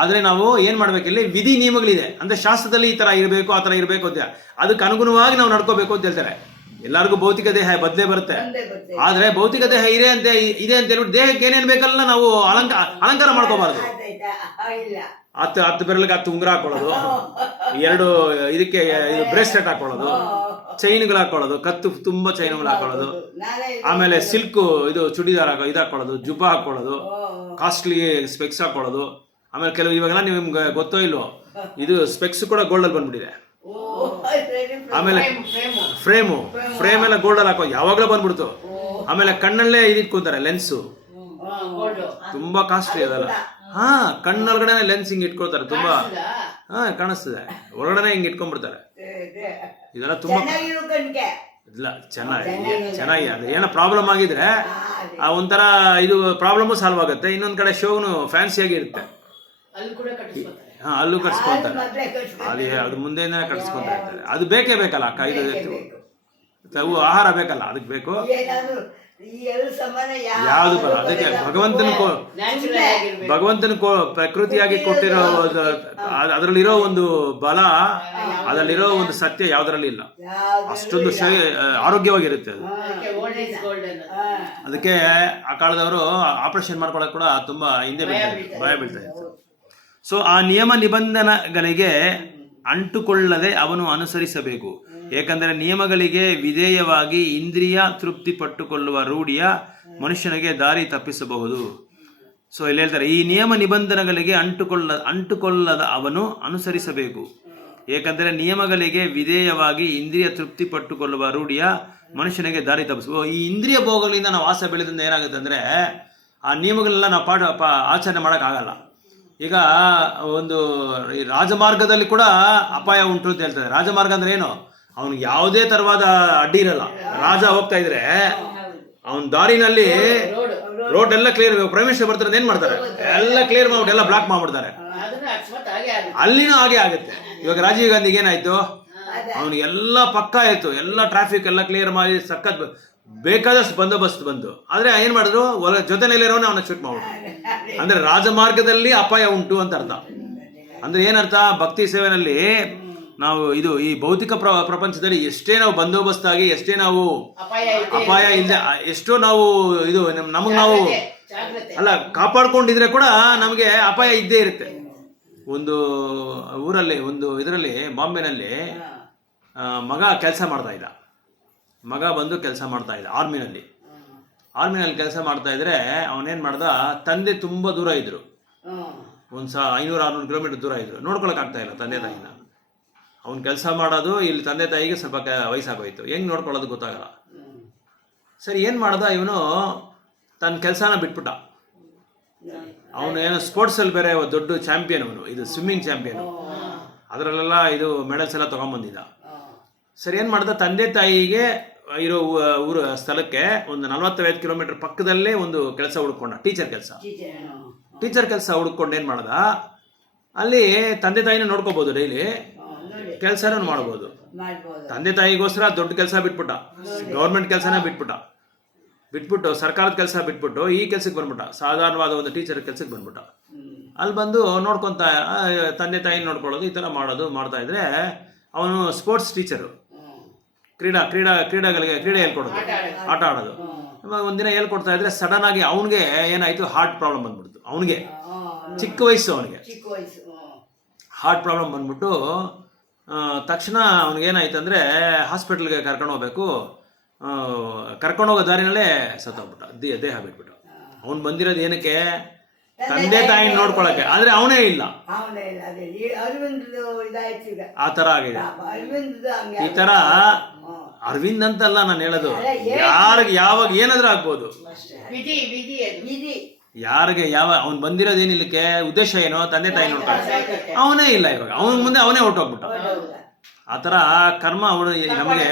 ಆದ್ರೆ ನಾವು ಏನ್ ಮಾಡ್ಬೇಕಿಲ್ಲಿ, ವಿಧಿ ನಿಯಮಗಳಿದೆ ಅಂದ್ರೆ ಶಾಸ್ತ್ರದಲ್ಲಿ ಈ ತರ ಇರಬೇಕು, ಆ ತರ ಇರಬೇಕು ಅಂತ, ಅದಕ್ಕೆ ಅನುಗುಣವಾಗಿ ನಾವು ನಡ್ಕೋಬೇಕು ಅಂತ ಹೇಳ್ತಾರೆ. ಎಲ್ಲರಿಗೂ ಭೌತಿಕ ದೇಹ ಬದಲೇ ಬರುತ್ತೆ. ಆದ್ರೆ ಭೌತಿಕ ದೇಹ ಇದೆ ಅಂತ ಹೇಳ್ಬಿಟ್ಟು ದೇಹಕ್ಕೆ ಏನೇನ್ ಬೇಕಲ್ಲ ನಾವು ಅಲಂಕಾರ ಮಾಡ್ಕೋಬಾರ್ದು. 10 ಬೆರಳಿಗೆ 10 ಉಂಗುರ ಹಾಕೊಳ್ಳೋದು, 2 ಇದಕ್ಕೆ ಬ್ರೇಸ್ಲೆಟ್ ಹಾಕೊಳ್ಳೋದು, ಚೈನ್ಗಳು ಹಾಕೊಳ್ಳೋದು, ಕತ್ತು ತುಂಬಾ ಚೈನ್ಗಳು ಹಾಕೊಳ್ಳೋದು, ಆಮೇಲೆ ಸಿಲ್ಕ್ ಚೂಡಿದಾರ್ ಹಾಕೊಳ್ಳೋದು, ಜುಬ್ಬ ಹಾಕೊಳ್ಳೋದು, ಕಾಸ್ಟ್ಲಿ ಸ್ಪೆಕ್ಸ್ ಹಾಕೊಳ್ಳೋದು. ಆಮೇಲೆ ಕೆಲವು ಇವಾಗೆಲ್ಲ ನಿಮ್ಗೆ ಗೊತ್ತೋ ಇಲ್ವೋ, ಇದು ಸ್ಪೆಕ್ಸ್ ಕೂಡ ಗೋಲ್ಡ್ ಅಲ್ಲಿ ಬಂದ್ಬಿಟ್ಟಿದೆ. ಆಮೇಲೆ ಫ್ರೇಮ್ ಎಲ್ಲ ಗೋಲ್ಡ್ ಅಲ್ಲಿ ಹಾಕೋ ಯಾವಾಗ್ಲೂ ಬಂದ್ಬಿಡ್ತು. ಆಮೇಲೆ ಕಣ್ಣಲ್ಲೇ ಇಟ್ಕೊಂತಾರೆ ಲೆನ್ಸು, ತುಂಬಾ ಕಾಸ್ಟ್ಲಿ ಅದೆಲ್ಲ. ಕಣ್ಣೊಳಗಡೆ ಲೆನ್ಸ್ ಹಿಂಗ್ ಇಟ್ಕೊಳ್ತಾರೆ, ತುಂಬಾ ಕಾಣಿಸ್ತದೆ, ಒಳಗಡೆ ಹಿಂಗ್ ಇಟ್ಕೊಂಡ್ಬಿಡ್ತಾರೆ. ಇದೆಲ್ಲ ತುಂಬಾ ಇಲ್ಲ, ಚೆನ್ನಾಗಿ ಅದು ಏನೋ ಪ್ರಾಬ್ಲಮ್ ಆಗಿದ್ರೆ ಒಂಥರ ಇದು ಪ್ರಾಬ್ಲಮ್ ಸಾಲ್ವ್ ಆಗುತ್ತೆ. ಇನ್ನೊಂದ್ ಕಡೆ ಶೋನು ಫ್ಯಾನ್ಸಿಯಾಗಿ ಇರುತ್ತೆ, ಅಲ್ಲೂ ಕಟ್ಸ್ಕೊಂತಾರೆ. ಅದು ಮುಂದೆಯಿಂದನೇ ಕಟ್ಸ್ಕೊಂತ ಇರ್ತಾರೆ. ಅದು ಬೇಕೇ ಬೇಕಲ್ಲ ಅಕ್ಕ, ಇದು ಆಹಾರ ಬೇಕಲ್ಲ, ಅದಕ್ಕೆ ಬೇಕು. ಯಾವ್ದು ಬರ ಅದಕ್ಕೆ ಭಗವಂತನ ಪ್ರಕೃತಿಯಾಗಿ ಕೊಟ್ಟಿರೋ ಅದರಲ್ಲಿರೋ ಒಂದು ಬಲ, ಅದರಲ್ಲಿರೋ ಒಂದು ಸತ್ಯ ಯಾವ್ದ್ರಲ್ಲಿ ಇಲ್ಲ. ಅಷ್ಟೊಂದು ಆರೋಗ್ಯವಾಗಿರುತ್ತೆ ಅದು. ಅದಕ್ಕೆ ಆ ಕಾಲದವರು ಆಪರೇಷನ್ ಮಾಡ್ಕೊಳಕ್ ಕೂಡ ತುಂಬಾ ಹಿಂದೆ ಭಯ ಬೀಳ್ತಾ ಇತ್ತು. ಸೊ ಆ ನಿಯಮ ನಿಬಂಧನೆಗಳಿಗೆ ಅಂಟುಕೊಳ್ಳದೆ ಅವನು ಅನುಸರಿಸಬೇಕು. ಏಕೆಂದರೆ ನಿಯಮಗಳಿಗೆ ವಿಧೇಯವಾಗಿ ಇಂದ್ರಿಯ ತೃಪ್ತಿ ಪಟ್ಟುಕೊಳ್ಳುವ ರೂಢಿಯ ಮನುಷ್ಯನಿಗೆ ದಾರಿ ತಪ್ಪಿಸಬಹುದು. ಸೊ ಇಲ್ಲಿ ಹೇಳ್ತಾರೆ, ಈ ನಿಯಮ ನಿಬಂಧನೆಗಳಿಗೆ ಅಂಟುಕೊಳ್ಳದ ಅವನು ಅನುಸರಿಸಬೇಕು. ಏಕೆಂದರೆ ನಿಯಮಗಳಿಗೆ ವಿಧೇಯವಾಗಿ ಇಂದ್ರಿಯ ತೃಪ್ತಿ ಪಟ್ಟುಕೊಳ್ಳುವ ರೂಢಿಯ ಮನುಷ್ಯನಿಗೆ ದಾರಿ ತಪ್ಪಿಸಬಹುದು. ಈ ಇಂದ್ರಿಯ ಭೋಗಗಳಿಂದ ನಾವು ಆಸೆ ಬೆಳೆದಿಂದ ಏನಾಗುತ್ತೆ ಅಂದ್ರೆ ಆ ನಿಯಮಗಳೆಲ್ಲ ನಾವು ಆಚರಣೆ ಮಾಡೋಕ್ಕಾಗಲ್ಲ. ಈಗ ಒಂದು ರಾಜಮಾರ್ಗದಲ್ಲಿ ಕೂಡ ಅಪಾಯ ಉಂಟು ಅಂತ ಹೇಳ್ತಾರೆ. ರಾಜಮಾರ್ಗ ಅಂದ್ರೆ ಏನು, ಅವನಿಗೆ ಯಾವುದೇ ತರವಾದ ಅಡ್ಡಿ ಇರಲ್ಲ. ರಾಜ ಹೋಗ್ತಾ ಇದ್ರೆ ಅವನ ದಾರಿನಲ್ಲಿ ರೋಡ್ ಎಲ್ಲ ಕ್ಲಿಯರ್, ಪ್ರೈಮ್ ಮಿನಿಸ್ಟರ್ ಬರ್ತಾರೆ ಏನ್ ಮಾಡ್ತಾರೆ, ಎಲ್ಲ ಕ್ಲಿಯರ್ ಮಾಡ್ಬಿಟ್ಟು ಎಲ್ಲ ಬ್ಲಾಕ್ ಮಾಡ್ಬಿಡ್ತಾರೆ. ಅಲ್ಲಿನೂ ಹಾಗೆ ಆಗುತ್ತೆ. ಇವಾಗ ರಾಜೀವ್ ಗಾಂಧಿಗೆ ಏನಾಯ್ತು, ಅವನಿಗೆಲ್ಲ ಪಕ್ಕ ಆಯ್ತು, ಎಲ್ಲ ಟ್ರಾಫಿಕ್ ಎಲ್ಲ ಕ್ಲಿಯರ್ ಮಾಡಿ ಸಖತ್ ಬೇಕಾದಷ್ಟು ಬಂದೋಬಸ್ತ್ ಬಂತು. ಆದ್ರೆ ಏನ್ ಮಾಡಿದ್ರು, ಜೊತೆನಲ್ಲಿರೋನೇ ಅವನ ಶೂಟ್ ಮಾಡ್ಬಿಟ್ರು. ಅಂದ್ರೆ ರಾಜಮಾರ್ಗದಲ್ಲಿ ಅಪಾಯ ಉಂಟು ಅಂತ ಅರ್ಥ. ಅಂದ್ರೆ ಏನರ್ಥ, ಭಕ್ತಿ ಸೇವೆನಲ್ಲಿ ನಾವು ಈ ಭೌತಿಕ ಪ್ರಪಂಚದಲ್ಲಿ ಎಷ್ಟೇ ನಾವು ಬಂದೋಬಸ್ತಾಗಿ, ಎಷ್ಟೇ ನಾವು ಅಪಾಯ ಇಲ್ಲದೆ, ಎಷ್ಟೋ ನಾವು ನಮಗ್ ನಾವು ಅಲ್ಲ ಕಾಪಾಡ್ಕೊಂಡಿದ್ರೆ ಕೂಡ ನಮಗೆ ಅಪಾಯ ಇದ್ದೇ ಇರುತ್ತೆ. ಒಂದು ಊರಲ್ಲಿ, ಇದರಲ್ಲಿ ಬಾಂಬೆನಲ್ಲಿ ಮಗ ಕೆಲಸ ಮಾಡ್ತಾ ಇದ್ದ. ಮಗ ಬಂದು ಕೆಲಸ ಮಾಡ್ತಾ ಇದ್ದ ಆರ್ಮಿನಲ್ಲಿ ಕೆಲಸ ಮಾಡ್ತಾ ಇದ್ರೆ ಅವನೇನ್ ಮಾಡ್ದ, ತಂದೆ ತುಂಬಾ ದೂರ ಇದ್ರು, 500-600 ಕಿಲೋಮೀಟರ್ ದೂರ ಇದ್ರು. ನೋಡ್ಕೊಳಕ್ ಆಗ್ತಾ ಇಲ್ಲ ತಂದೆ ತಾಯಿನ. ಅವ್ನು ಕೆಲಸ ಮಾಡೋದು ಇಲ್ಲಿ, ತಂದೆ ತಾಯಿಗೆ ಸ್ವಲ್ಪ ವಯಸ್ಸಾಗೋಯ್ತು, ಹೆಂಗ್ ನೋಡ್ಕೊಳ್ಳೋದು ಗೊತ್ತಾಗಲ್ಲ. ಸರಿ ಏನು ಮಾಡ್ದ ಇವನು, ತನ್ನ ಕೆಲಸನ ಬಿಟ್ಬಿಟ್ಟ. ಅವನು ಏನೋ ಸ್ಪೋರ್ಟ್ಸಲ್ಲಿ ಬೇರೆ ದೊಡ್ಡ ಚಾಂಪಿಯನ್, ಅವನು ಇದು ಸ್ವಿಮ್ಮಿಂಗ್ ಚಾಂಪಿಯನ್, ಅದರಲ್ಲೆಲ್ಲ ಇದು ಮೆಡಲ್ಸ್ ಎಲ್ಲ ತೊಗೊಂಬಂದಿದ್ದ. ಸರಿ ಏನು ಮಾಡ್ದ, ತಂದೆ ತಾಯಿಗೆ ಇರೋ ಊರ ಸ್ಥಳಕ್ಕೆ ಒಂದು 45 ಕಿಲೋಮೀಟರ್ ಪಕ್ಕದಲ್ಲೇ ಒಂದು ಕೆಲಸ ಹುಡ್ಕೊಂಡ, ಟೀಚರ್ ಕೆಲಸ ಹುಡ್ಕೊಂಡು ಏನು ಮಾಡ್ದ, ಅಲ್ಲಿ ತಂದೆ ತಾಯಿನ ನೋಡ್ಕೋಬಹುದು, ಡೈಲಿ ಕೆಲಸನೂ ಮಾಡ್ಬೋದು. ತಂದೆ ತಾಯಿಗೋಸ್ಕರ ದೊಡ್ಡ ಕೆಲಸ ಬಿಟ್ಬಿಟ್ಟ, ಗೌರ್ಮೆಂಟ್ ಕೆಲಸನೇ ಬಿಟ್ಬಿಟ್ಟು ಸರ್ಕಾರದ ಕೆಲಸ ಬಿಟ್ಬಿಟ್ಟು ಈ ಕೆಲಸಕ್ಕೆ ಬಂದ್ಬಿಟ್ಟ, ಸಾಧಾರಣವಾದ ಒಂದು ಟೀಚರ್ ಕೆಲಸಕ್ಕೆ ಬಂದ್ಬಿಟ್ಟ. ಅಲ್ಲಿ ಬಂದು ನೋಡ್ಕೊಂತ ತಂದೆ ತಾಯಿ ನೋಡ್ಕೊಳ್ಳೋದು ಈ ಥರ ಮಾಡ್ತಾ ಇದ್ರೆ, ಅವನು ಸ್ಪೋರ್ಟ್ಸ್ ಟೀಚರು, ಕ್ರೀಡೆಗಳಿಗೆ ಕ್ರೀಡೆ ಹೇಳ್ಕೊಡೋದು, ಆಟ ಆಡೋದು. ಒಂದಿನ ಹೇಳ್ಕೊಡ್ತಾ ಇದ್ರೆ ಸಡನ್ ಆಗಿ ಅವನಿಗೆ ಏನಾಯ್ತು, ಹಾರ್ಟ್ ಪ್ರಾಬ್ಲಮ್ ಬಂದ್ಬಿಡ್ತು. ಅವನಿಗೆ ಚಿಕ್ಕ ವಯಸ್ಸು, ಅವನಿಗೆ ಹಾರ್ಟ್ ಪ್ರಾಬ್ಲಮ್ ಬಂದ್ಬಿಟ್ಟು ತಕ್ಷಣ ಅವನಿಗೇನಾಯ್ತು ಅಂದರೆ ಹಾಸ್ಪಿಟ್ಲ್ಗೆ ಕರ್ಕೊಂಡು ಹೋಗ್ಬೇಕು. ಕರ್ಕೊಂಡು ಹೋಗೋ ದಾರಿನಲ್ಲೇ ಸತ್ತೋಗ್ಬಿಟ್ಟ, ದೇಹ ಬಿಟ್ಬಿಟ್ಟು. ಅವ್ನು ಬಂದಿರೋದು ಏನಕ್ಕೆ, ತಂದೆ ತಾಯಿನ ನೋಡ್ಕೊಳಕ್ಕೆ, ಆದ್ರೆ ಅವನೇ ಇಲ್ಲ. ಆ ತರ ಆಗಿದೆ. ಈ ತರ ಅರವಿಂದ್ ಅಂತಲ್ಲ ನಾನು ಹೇಳೋದು, ಯಾರಿಗೆ ಯಾವಾಗ ಏನಾದ್ರೂ ಆಗ್ಬೋದು, ಯಾರಿಗೆ ಯಾವ ಅವ್ನು ಬಂದಿರೋದೇನಿಲ್ಲಕ್ಕೆ, ಉದ್ದೇಶ ಏನೋ ತಂದೆ ತಾಯಿ ನೋಡ್ಕೊಳ್ಳೋಕೆ, ಅವನೇ ಇಲ್ಲ. ಇವಾಗ ಅವನ ಮುಂದೆ ಅವನೇ ಹೊರಟೋಗ್ಬಿಟ್ಟ. ಆ ತರ ಕರ್ಮ ಅವನು ನಮಗೆ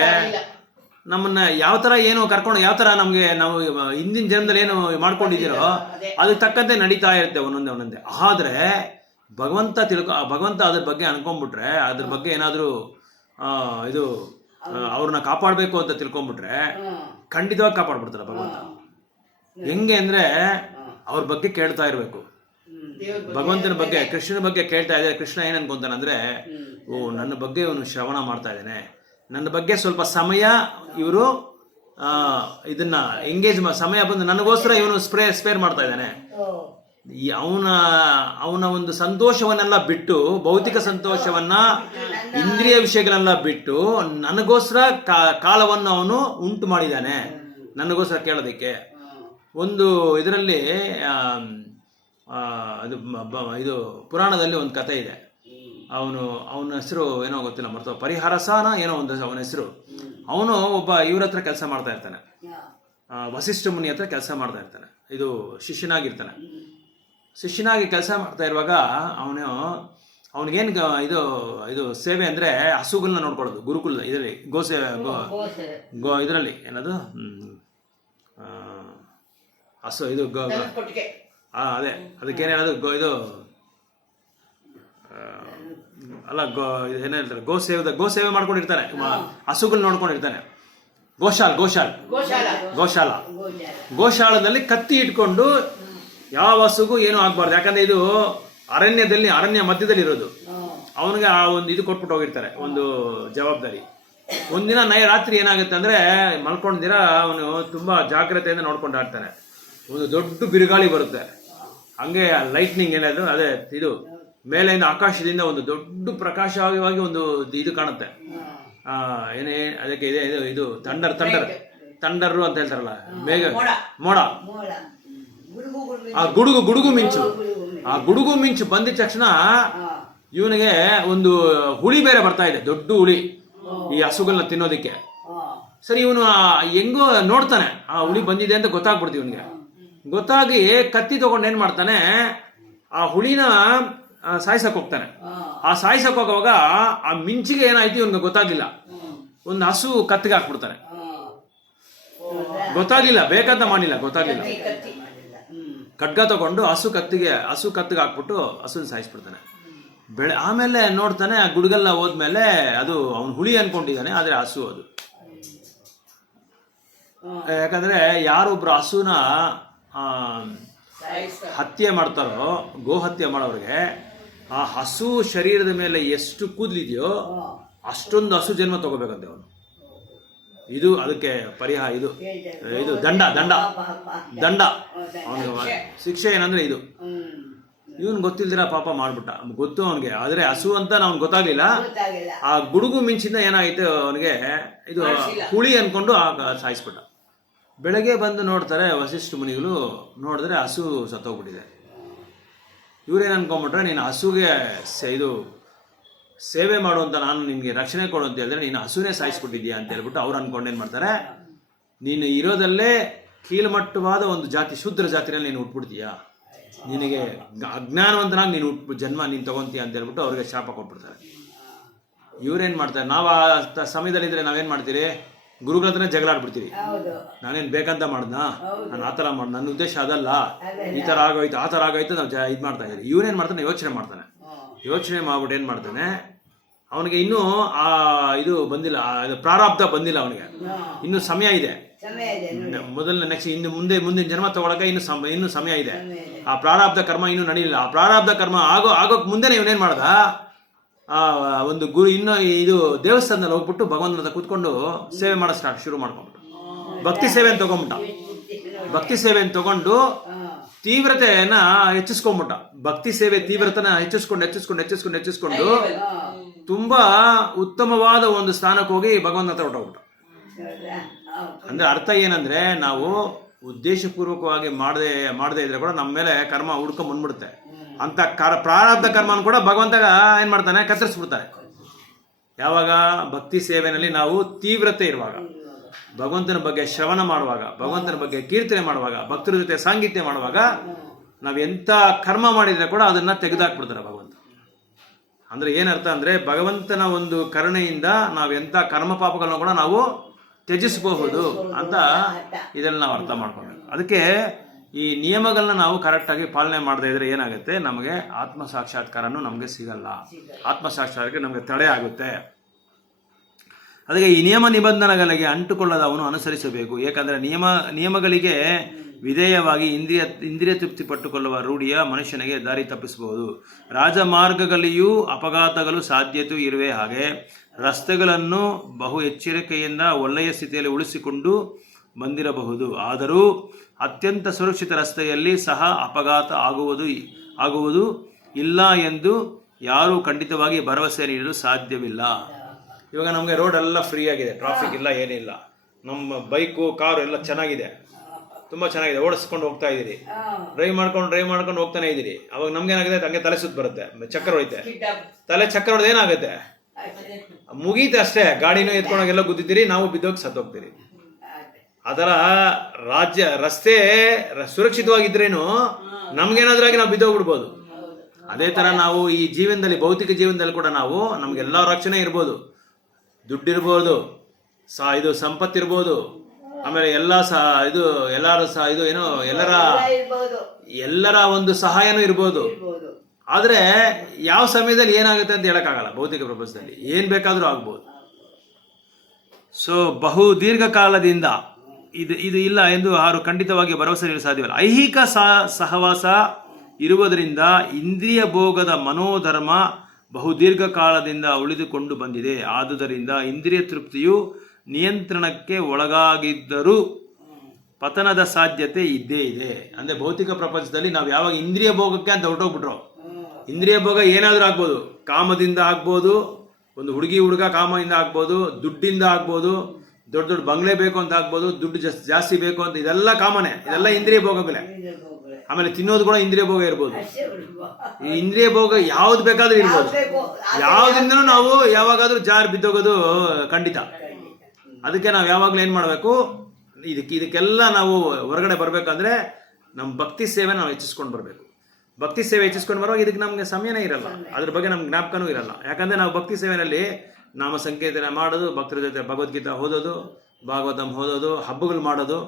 ನಮ್ಮನ್ನ ಯಾವ ತರ ಏನು ಕರ್ಕೊಂಡು, ಯಾವ ತರ ನಮ್ಗೆ ನಾವು ಹಿಂದಿನ ಜನ್ಮದಲ್ಲಿ ಏನು ಮಾಡ್ಕೊಂಡಿದ್ದೀರೋ ಅದಕ್ಕೆ ತಕ್ಕಂತೆ ನಡೀತಾ ಇರುತ್ತೆ ಒಂದೊಂದೇ. ಆದ್ರೆ ಭಗವಂತ ಅದ್ರ ಬಗ್ಗೆ ಅನ್ಕೊಂಡ್ಬಿಟ್ರೆ, ಅದ್ರ ಬಗ್ಗೆ ಏನಾದ್ರೂ ಇದು ಅವ್ರನ್ನ ಕಾಪಾಡಬೇಕು ಅಂತ ತಿಳ್ಕೊಂಡ್ಬಿಟ್ರೆ ಖಂಡಿತವಾಗಿ ಕಾಪಾಡ್ಬಿಡ್ತಾರೆ ಭಗವಂತ. ಹೆಂಗೆ ಅಂದ್ರೆ ಅವ್ರ ಬಗ್ಗೆ ಕೇಳ್ತಾ ಇರ್ಬೇಕು. ಭಗವಂತನ ಬಗ್ಗೆ, ಕೃಷ್ಣನ ಬಗ್ಗೆ ಕೇಳ್ತಾ ಇದ್ದಾರೆ. ಕೃಷ್ಣ ಏನ್ ಅನ್ಕೊಂತಾನಂದ್ರೆ, ಓ ನನ್ನ ಬಗ್ಗೆ ಇವನು ಶ್ರವಣ ಮಾಡ್ತಾ ಇದ್ದಾನೆ, ನನ್ನ ಬಗ್ಗೆ ಸ್ವಲ್ಪ ಸಮಯ ಇವರು ಇದನ್ನ ಎಂಗೇಜ್ ಸಮಯ ಬಂದು ನನಗೋಸ್ಕರ ಇವನು ಸ್ಪೇರ್ ಮಾಡ್ತಾ ಇದ್ದಾನೆ. ಅವನ ಒಂದು ಸಂತೋಷವನ್ನೆಲ್ಲ ಬಿಟ್ಟು, ಭೌತಿಕ ಸಂತೋಷವನ್ನ, ಇಂದ್ರಿಯ ವಿಷಯಗಳೆಲ್ಲ ಬಿಟ್ಟು ನನಗೋಸ್ಕರ ಕಾಲವನ್ನು ಅವನು ಉಂಟು ಮಾಡಿದ್ದಾನೆ, ನನಗೋಸ್ಕರ ಕೇಳೋದಕ್ಕೆ. ಒಂದು ಇದರಲ್ಲಿ ಇದು ಪುರಾಣದಲ್ಲಿ ಒಂದು ಕಥೆ ಇದೆ. ಅವನ ಹೆಸರು ಏನೋ ಗೊತ್ತಿಲ್ಲ, ಮರ್ತೋ, ಪರಿಹಾರಸಾನ ಏನೋ ಒಂದು ಅವನ ಹೆಸರು. ಅವನು ಒಬ್ಬ ಇವ್ರ ಹತ್ರ ಕೆಲಸ ಮಾಡ್ತಾ ಇರ್ತಾನೆ, ವಸಿಷ್ಠ ಮುನಿ ಹತ್ರ ಕೆಲಸ ಮಾಡ್ತಾ ಇರ್ತಾನೆ. ಇದು ಶಿಷ್ಯನಾಗಿರ್ತಾನೆ. ಶಿಷ್ಯನಾಗಿ ಕೆಲಸ ಮಾಡ್ತಾ ಇರುವಾಗ ಅವನಿಗೇನು ಇದು ಸೇವೆ ಅಂದ್ರೆ ಹಸುಗಳನ್ನ ನೋಡ್ಕೊಳ್ಳೋದು. ಗುರುಕುಲ ಇದರಲ್ಲಿ ಇದರಲ್ಲಿ ಏನದು ಹಸು ಇದು ಅದೇ ಅದಕ್ಕೇನೇನದು ಇದು ಅಲ್ಲ, ಏನ್ ಹೇಳ್ತಾರೆ, ಗೋ ಸೇವೆ ಮಾಡ್ಕೊಂಡಿರ್ತಾನೆ, ಹಸುಗಳು ನೋಡ್ಕೊಂಡಿರ್ತಾನೆ. ಗೋಶಾಲದಲ್ಲಿ ಕತ್ತಿ ಇಟ್ಕೊಂಡು ಯಾವ ಹಸುಗೂ ಏನೂ ಆಗ್ಬಾರ್ದು. ಯಾಕಂದ್ರೆ ಇದು ಅರಣ್ಯ ಮಧ್ಯದಲ್ಲಿ ಇರೋದು. ಅವನಿಗೆ ಆ ಒಂದು ಇದು ಕೊಟ್ಬಿಟ್ಟು ಹೋಗಿರ್ತಾರೆ, ಒಂದು ಜವಾಬ್ದಾರಿ. ಒಂದಿನ ರಾತ್ರಿ ಏನಾಗುತ್ತೆ ಅಂದ್ರೆ, ಮಲ್ಕೊಂಡಿರ ಅವನು ತುಂಬಾ ಜಾಗ್ರತೆಯಿಂದ ನೋಡ್ಕೊಂಡು ಆಡ್ತಾನೆ. ಒಂದು ದೊಡ್ಡ ಬಿರುಗಾಳಿ ಬರುತ್ತೆ, ಹಂಗೆ ಲೈಟ್ನಿಂಗ್ ಏನಾದ್ರು ಅದೇ ಇದು ಮೇಲೆಯಿಂದ ಆಕಾಶದಿಂದ ಒಂದು ದೊಡ್ಡ ಪ್ರಕಾಶವಾಗಿ ಒಂದು ಇದು ಕಾಣುತ್ತೆ. ಏನೇ ಅದಕ್ಕೆ ಇದೆ ಇದು ತಂಡರು ಅಂತ ಹೇಳ್ತಾರಲ್ಲ, ಮೇಘ ಮೋಡ, ಆ ಗುಡುಗು ಮಿಂಚು ಬಂದಿದ ತಕ್ಷಣ ಇವನಿಗೆ ಒಂದು ಹುಳಿ ಬೇರೆ ಬರ್ತಾ ಇದೆ, ದೊಡ್ಡ ಹುಳಿ, ಈ ಹಸುಗಳನ್ನ ತಿನ್ನೋದಿಕ್ಕೆ. ಸರಿ, ಇವನು ಹೆಂಗೋ ನೋಡ್ತಾನೆ, ಆ ಹುಳಿ ಬಂದಿದೆ ಅಂತ ಗೊತ್ತಾಗ್ಬಿಡ್ತೀವಿ ಇವನಿಗೆ. ಗೊತ್ತಾಗಿ ಕತ್ತಿ ತಗೊಂಡು ಏನ್ ಮಾಡ್ತಾನೆ, ಆ ಹುಳಿನ ಸಾಯಿಸಕ್ ಹೋಗ್ತಾನೆ. ಆ ಸಾಯಿಸಕ್ ಹೋಗುವಾಗ ಆ ಮಿಂಚಿಗೆ ಏನಾಯ್ತು ಇವನ್ಗೆ ಗೊತ್ತಾಗ್ಲಿಲ್ಲ. ಒಂದು ಹಸು ಕತ್ತಿಗೆ ಹಾಕ್ಬಿಡ್ತಾನೆ. ಗೊತ್ತಾಗ್ಲಿಲ್ಲ, ಬೇಕಂತ ಮಾಡಿಲ್ಲ, ಗೊತ್ತಾಗ್ಲಿಲ್ಲ. ಖಡ್ಗ ತಗೊಂಡು ಹಸು ಕತ್ತಿಗೆ ಹಾಕ್ಬಿಟ್ಟು ಹಸುನ ಸಾಯಿಸ್ಬಿಡ್ತಾನೆ. ಆಮೇಲೆ ನೋಡ್ತಾನೆ, ಆ ಗುಡುಗೆಲ್ಲ ಹೋದ್ಮೇಲೆ ಅದು ಅವನು ಹುಳಿ ಅನ್ಕೊಂಡಿದ್ದಾನೆ, ಆದ್ರೆ ಹಸು ಅದು. ಯಾಕಂದ್ರೆ ಯಾರೊಬ್ರು ಹಸುನ ಹತ್ಯೆ ಮಾಡ್ತಾರೋ, ಗೋ ಹತ್ಯೆ ಮಾಡೋರಿಗೆ, ಆ ಹಸು ಶರೀರದ ಮೇಲೆ ಎಷ್ಟು ಕೂದಲಿದೆಯೋ ಅಷ್ಟೊಂದು ಹಸು ಜನ್ಮ ತಗೋಬೇಕಂತೆ ಅವನು. ಇದು ಅದಕ್ಕೆ ಪರಿಹಾರ, ಇದು ದಂಡ ಅವನಿಗೆ ಶಿಕ್ಷೆ ಏನಂದ್ರೆ ಇದು. ಇವನ್ ಗೊತ್ತಿಲ್ದಿರ ಪಾಪ ಮಾಡ್ಬಿಟ್ಟ, ಗೊತ್ತು ಅವನಿಗೆ, ಆದ್ರೆ ಹಸು ಅಂತ ಅವ್ನಿಗೆ ಗೊತ್ತಾಗ್ಲಿಲ್ಲ. ಆ ಗುಡುಗು ಮಿಂಚಿಂದ ಏನಾಯ್ತು ಅವನಿಗೆ, ಇದು ಹುಳಿ ಅನ್ಕೊಂಡು ಸಾಯಿಸ್ಬಿಟ್ಟ. ಬೆಳಗ್ಗೆ ಬಂದು ನೋಡ್ತಾರೆ ವಸಿಷ್ಠ ಮುನಿಗಳು, ನೋಡಿದ್ರೆ ಹಸು ಸತ್ತೋಗ್ಬಿಟ್ಟಿದೆ. ಇವ್ರೇನು ಅನ್ಕೊಂಡ್ಬಿಟ್ರೆ, ನೀನು ಹಸುಗೆ ಇದು ಸೇವೆ ಮಾಡುವಂತ, ನಾನು ನಿಮ್ಗೆ ರಕ್ಷಣೆ ಕೊಡು ಅಂತ ಹೇಳಿದ್ರೆ ನೀನು ಹಸುನೇ ಸಾಯಿಸ್ಬಿಟ್ಟಿದ್ಯಾ ಅಂತ ಹೇಳ್ಬಿಟ್ಟು ಅವ್ರು ಅನ್ಕೊಂಡು ಏನ್ ಮಾಡ್ತಾರೆ, ನೀನು ಇರೋದಲ್ಲೇ ಕೀಳುಮಟ್ಟವಾದ ಒಂದು ಜಾತಿ, ಶೂದ್ರ ಜಾತಿನಲ್ಲಿ ನೀನು ಹುಟ್ಬಿಡ್ತೀಯಾ, ನಿನಗೆ ಅಜ್ಞಾನವಂತನಾಗಿ ನೀನು ಜನ್ಮ ನೀನು ತಗೊಂತೀಯ ಅಂತ ಹೇಳ್ಬಿಟ್ಟು ಅವ್ರಿಗೆ ಶಾಪ ಕೊಟ್ಬಿಡ್ತಾರೆ. ಇವ್ರೇನು ಮಾಡ್ತಾರೆ, ನಾವು ಆ ಸಮಯದಲ್ಲಿದ್ದರೆ ನಾವೇನು ಮಾಡ್ತೀರಿ, ಗುರುಗಳ ಹತ್ರನೇ ಜಗಳ ಆಡ್ಬಿಡ್ತೀವಿ. ನಾನೇನು ಬೇಕಂತ ಮಾಡ್ದಾ, ನಾನು ಆ ಥರ ಮಾಡ್ದೆ, ನನ್ನ ಉದ್ದೇಶ ಅದಲ್ಲ, ಈ ಥರ ಆಗೋಯ್ತು ಆ ಥರ ಆಗೋಯ್ತು, ನಾವು ಇದು ಮಾಡ್ತಾ ಇದ್ದೀವಿ. ಇವನೇನು ಮಾಡ್ತಾನೆ, ಯೋಚನೆ ಮಾಡ್ತಾನೆ. ಯೋಚನೆ ಮಾಡ್ಬಿಟ್ಟು ಏನು ಮಾಡ್ತಾನೆ, ಅವನಿಗೆ ಇನ್ನೂ ಆ ಇದು ಬಂದಿಲ್ಲ, ಅದು ಪ್ರಾರಬ್ಧ ಬಂದಿಲ್ಲ ಅವನಿಗೆ, ಇನ್ನೂ ಸಮಯ ಇದೆ. ಮೊದಲನೇ ನೆಕ್ಸ್ಟ್ ಮುಂದಿನ ಜನ್ಮ ತಗೊಳಕ್ಕೆ ಇನ್ನೂ ಸಮಯ ಇದೆ. ಆ ಪ್ರಾರಬ್ಧ ಕರ್ಮ ಇನ್ನೂ ನಡೀಲಿಲ್ಲ. ಆ ಪ್ರಾರಬ್ಧ ಕರ್ಮ ಆಗೋಕ್ ಮುಂದೆನೇ ಇವನೇನು ಮಾಡ್ದ, ಒಂದು ಗುರು ಇನ್ನೂ ಇದು ದೇವಸ್ಥಾನದಲ್ಲಿ ಹೋಗ್ಬಿಟ್ಟು ಭಗವಂತನ ಹತ್ರ ಕೂತ್ಕೊಂಡು ಸೇವೆ ಮಾಡೋ ಶುರು ಮಾಡ್ಕೊಂಡ್ಬಿಟ್ಟು ಭಕ್ತಿ ಸೇವೆಯನ್ನು ತಗೊಂಡ್ಬಿಟ್ಟ. ಭಕ್ತಿ ಸೇವೆಯನ್ನು ತಗೊಂಡು ತೀವ್ರತೆಯನ್ನ ಹೆಚ್ಚಿಸ್ಕೊಂಡ್ಬಿಟ್ಟ. ಭಕ್ತಿ ಸೇವೆ ತೀವ್ರತೆನ ಹೆಚ್ಚಿಸ್ಕೊಂಡು ತುಂಬಾ ಉತ್ತಮವಾದ ಒಂದು ಸ್ಥಾನಕ್ಕೆ ಹೋಗಿ ಭಗವಂತನ ಹತ್ರ ಹೊರಟೋಗ್ಬಿಟ್ಟ. ಅಂದ್ರೆ ಅರ್ಥ ಏನಂದ್ರೆ, ನಾವು ಉದ್ದೇಶಪೂರ್ವಕವಾಗಿ ಮಾಡದೇ ಇದ್ರೆ ಕೂಡ ನಮ್ಮ ಮೇಲೆ ಕರ್ಮ ಹುಡ್ಕೊಂಡ್ ಬಂದ್ಬಿಡುತ್ತೆ. ಅಂತ ಪ್ರಾರಬ್ಧ ಕರ್ಮನ ಕೂಡ ಭಗವಂತ ಏನ್ ಮಾಡ್ತಾನೆ, ಕತ್ತರಿಸ್ಬಿಡ್ತಾರೆ. ಯಾವಾಗ ಭಕ್ತಿ ಸೇವೆನಲ್ಲಿ ನಾವು ತೀವ್ರತೆ ಇರುವಾಗ, ಭಗವಂತನ ಬಗ್ಗೆ ಶ್ರವಣ ಮಾಡುವಾಗ, ಭಗವಂತನ ಬಗ್ಗೆ ಕೀರ್ತನೆ ಮಾಡುವಾಗ, ಭಕ್ತರ ಜೊತೆ ಸಾಂಗತ್ಯ ಮಾಡುವಾಗ, ನಾವು ಎಂಥ ಕರ್ಮ ಮಾಡಿದ್ರೆ ಕೂಡ ಅದನ್ನ ತೆಗೆದಾಕ್ಬಿಡ್ತಾರೆ ಭಗವಂತ. ಅಂದ್ರೆ ಏನರ್ಥ ಅಂದ್ರೆ, ಭಗವಂತನ ಒಂದು ಕರುಣೆಯಿಂದ ನಾವು ಎಂಥ ಕರ್ಮ ಪಾಪಗಳನ್ನ ಕೂಡ ನಾವು ತ್ಯಜಿಸಬಹುದು ಅಂತ ಇದನ್ನ ನಾವು ಅರ್ಥ ಮಾಡ್ಕೊಬೇಕು. ಅದಕ್ಕೆ ಈ ನಿಯಮಗಳನ್ನ ನಾವು ಕರೆಕ್ಟಾಗಿ ಪಾಲನೆ ಮಾಡದೇ ಇದ್ರೆ ಏನಾಗುತ್ತೆ, ನಮಗೆ ಆತ್ಮ ಸಾಕ್ಷಾತ್ಕಾರನೂ ನಮಗೆ ಸಿಗಲ್ಲ. ಆತ್ಮ ಸಾಕ್ಷಾತ್ಕಾರಕ್ಕೆ ನಮಗೆ ತಡೆ ಆಗುತ್ತೆ. ಅದಕ್ಕೆ ಈ ನಿಯಮ ನಿಬಂಧನೆಗಳಿಗೆ ಅಂಟುಕೊಳ್ಳದ ಅವನು ಅನುಸರಿಸಬೇಕು. ಏಕೆಂದರೆ ನಿಯಮಗಳಿಗೆ ವಿಧೇಯವಾಗಿ ಇಂದ್ರಿಯ ತೃಪ್ತಿ ಪಟ್ಟುಕೊಳ್ಳುವ ರೂಢಿಯ ಮನುಷ್ಯನಿಗೆ ದಾರಿ ತಪ್ಪಿಸಬಹುದು. ರಾಜಮಾರ್ಗಗಳಲ್ಲಿಯೂ ಅಪಘಾತಗಳು ಸಾಧ್ಯತೆ ಇರುವೆ. ಹಾಗೆ ರಸ್ತೆಗಳನ್ನು ಬಹು ಎಚ್ಚರಿಕೆಯಿಂದ ಒಳ್ಳೆಯ ಸ್ಥಿತಿಯಲ್ಲಿ ಉಳಿಸಿಕೊಂಡು ಬಂದಿರಬಹುದು. ಆದರೂ ಅತ್ಯಂತ ಸುರಕ್ಷಿತ ರಸ್ತೆಯಲ್ಲಿ ಸಹ ಅಪಘಾತ ಆಗುವುದು ಇಲ್ಲ ಎಂದು ಯಾರೂ ಖಂಡಿತವಾಗಿ ಭರವಸೆ ನೀಡಲು ಸಾಧ್ಯವಿಲ್ಲ. ಇವಾಗ ನಮಗೆ ರೋಡ್ ಎಲ್ಲ ಫ್ರೀ ಆಗಿದೆ, ಟ್ರಾಫಿಕ್ ಇಲ್ಲ, ಏನಿಲ್ಲ. ನಮ್ಮ ಬೈಕು ಕಾರು ಎಲ್ಲ ಚೆನ್ನಾಗಿದೆ, ತುಂಬ ಚೆನ್ನಾಗಿದೆ, ಓಡಿಸ್ಕೊಂಡು ಹೋಗ್ತಾ ಇದ್ದೀರಿ. ಡ್ರೈವ್ ಮಾಡ್ಕೊಂಡು ಹೋಗ್ತಾನೆ ಇದ್ದೀರಿ. ಅವಾಗ ನಮ್ಗೇನಾಗುತ್ತೆ, ಹಂಗೆ ತಲೆ ಸುತ್ತ ಬರುತ್ತೆ, ಚಕ್ರ ಹೊಡಿತೆ. ತಲೆ ಚಕ್ರ ಹೊಡೆದು ಏನಾಗುತ್ತೆ, ಮುಗೀತೆ ಅಷ್ಟೇ. ಗಾಡಿನೂ ಎತ್ಕೊಂಡೋಗೆಲ್ಲ ಗುದ್ದಿದ್ದೀರಿ, ನಾವು ಬಿದ್ದೋಗಿ ಸತ್ತೋಗ್ತೀರಿ. ಅದರ ರಸ್ತೆ ಸುರಕ್ಷಿತವಾಗಿದ್ರೇನು ನಮ್ಗೇನಾದ್ರಾಗಿ ನಾವು ಬಿದ್ದೋಗ್ಬಿಡ್ಬೋದು. ಅದೇ ತರ ನಾವು ಈ ಜೀವನದಲ್ಲಿ, ಭೌತಿಕ ಜೀವನದಲ್ಲಿ ಕೂಡ ನಾವು, ನಮ್ಗೆಲ್ಲ ರಕ್ಷಣೆ ಇರ್ಬೋದು, ದುಡ್ಡಿರ್ಬೋದು, ಇದು ಸಂಪತ್ತಿರ್ಬೋದು, ಆಮೇಲೆ ಎಲ್ಲರ ಒಂದು ಸಹಾಯನೂ ಇರ್ಬೋದು. ಆದ್ರೆ ಯಾವ ಸಮಯದಲ್ಲಿ ಏನಾಗುತ್ತೆ ಅಂತ ಹೇಳಕ್ಕಾಗಲ್ಲ. ಭೌತಿಕ ಪ್ರಪಂಚದಲ್ಲಿ ಏನ್ ಬೇಕಾದ್ರೂ ಆಗ್ಬೋದು. ಸೊ ಬಹು ದೀರ್ಘಕಾಲದಿಂದ ಇದು ಇಲ್ಲ ಎಂದು ಯಾರು ಖಂಡಿತವಾಗಿ ಭರವಸೆ ನೀಡಲು ಸಾಧ್ಯವಿಲ್ಲ. ಐಹಿಕ ಸಹವಾಸ ಇರುವುದರಿಂದ ಇಂದ್ರಿಯ ಭೋಗದ ಮನೋಧರ್ಮ ಬಹು ದೀರ್ಘಕಾಲದಿಂದ ಉಳಿದುಕೊಂಡು ಬಂದಿದೆ. ಆದುದರಿಂದ ಇಂದ್ರಿಯ ತೃಪ್ತಿಯು ನಿಯಂತ್ರಣಕ್ಕೆ ಒಳಗಾಗಿದ್ದರೂ ಪತನದ ಸಾಧ್ಯತೆ ಇದ್ದೇ ಇದೆ. ಅಂದ್ರೆ ಭೌತಿಕ ಪ್ರಪಂಚದಲ್ಲಿ ನಾವು ಯಾವಾಗ ಇಂದ್ರಿಯ ಭೋಗಕ್ಕೆ ಅಂತ ಹೊರಟೋಗ್ಬಿಟ್ರೋ, ಇಂದ್ರಿಯ ಭೋಗ ಏನಾದ್ರೂ ಆಗ್ಬೋದು. ಕಾಮದಿಂದ ಆಗ್ಬೋದು, ಒಂದು ಹುಡುಗ ಕಾಮದಿಂದ ಆಗ್ಬೋದು, ದುಡ್ಡಿಂದ ಆಗ್ಬೋದು, ದೊಡ್ಡ ಬಂಗ್ಲೆ ಬೇಕು ಅಂತ ಆಗ್ಬೋದು, ದುಡ್ಡು ಜಾಸ್ತಿ ಬೇಕು ಅಂತ, ಇದೆಲ್ಲ ಕಾಮನೆ, ಇದೆಲ್ಲ ಇಂದ್ರಿಯ ಭೋಗಗಳೇ. ಆಮೇಲೆ ತಿನ್ನೋದು ಕೂಡ ಇಂದ್ರಿಯ ಭೋಗ ಇರ್ಬೋದು. ಈ ಇಂದ್ರಿಯ ಭೋಗ ಯಾವ್ದು ಬೇಕಾದ್ರೂ ಇರ್ಬೋದು. ಯಾವ್ದಿಂದನೂ ನಾವು ಯಾವಾಗಾದ್ರೂ ಜಾರಿ ಬಿದ್ದೋಗೋದು ಖಂಡಿತ. ಅದಕ್ಕೆ ನಾವು ಯಾವಾಗ್ಲೂ ಏನ್ ಮಾಡ್ಬೇಕು, ಇದಕ್ಕೆಲ್ಲ ನಾವು ಹೊರಗಡೆ ಬರ್ಬೇಕಂದ್ರೆ ನಮ್ಮ ಭಕ್ತಿ ಸೇವೆ ನಾವು ಹೆಚ್ಚಿಸ್ಕೊಂಡು ಬರ್ಬೇಕು. ಭಕ್ತಿ ಸೇವೆ ಹೆಚ್ಚಿಸ್ಕೊಂಡು ಬರುವಾಗ ಇದಕ್ಕೆ ನಮ್ಗೆ ಸಮಯನೇ ಇರಲ್ಲ, ಅದ್ರ ಬಗ್ಗೆ ನಮ್ಗೆ ಜ್ಞಾಪಕನೂ ಇರಲ್ಲ. ಯಾಕಂದ್ರೆ ನಾವು ಭಕ್ತಿ ಸೇವೆನಲ್ಲಿ ನಾಮ ಸಂಕೀರ್ತನೆ ಮಾಡೋದು, ಭಕ್ತರ ಜೊತೆ ಭಗವದ್ಗೀತಾ ಓದೋದು, ಭಾಗವತಂ ಓದೋದು, ಹಬ್ಬಗಳು ಮಾಡೋದು,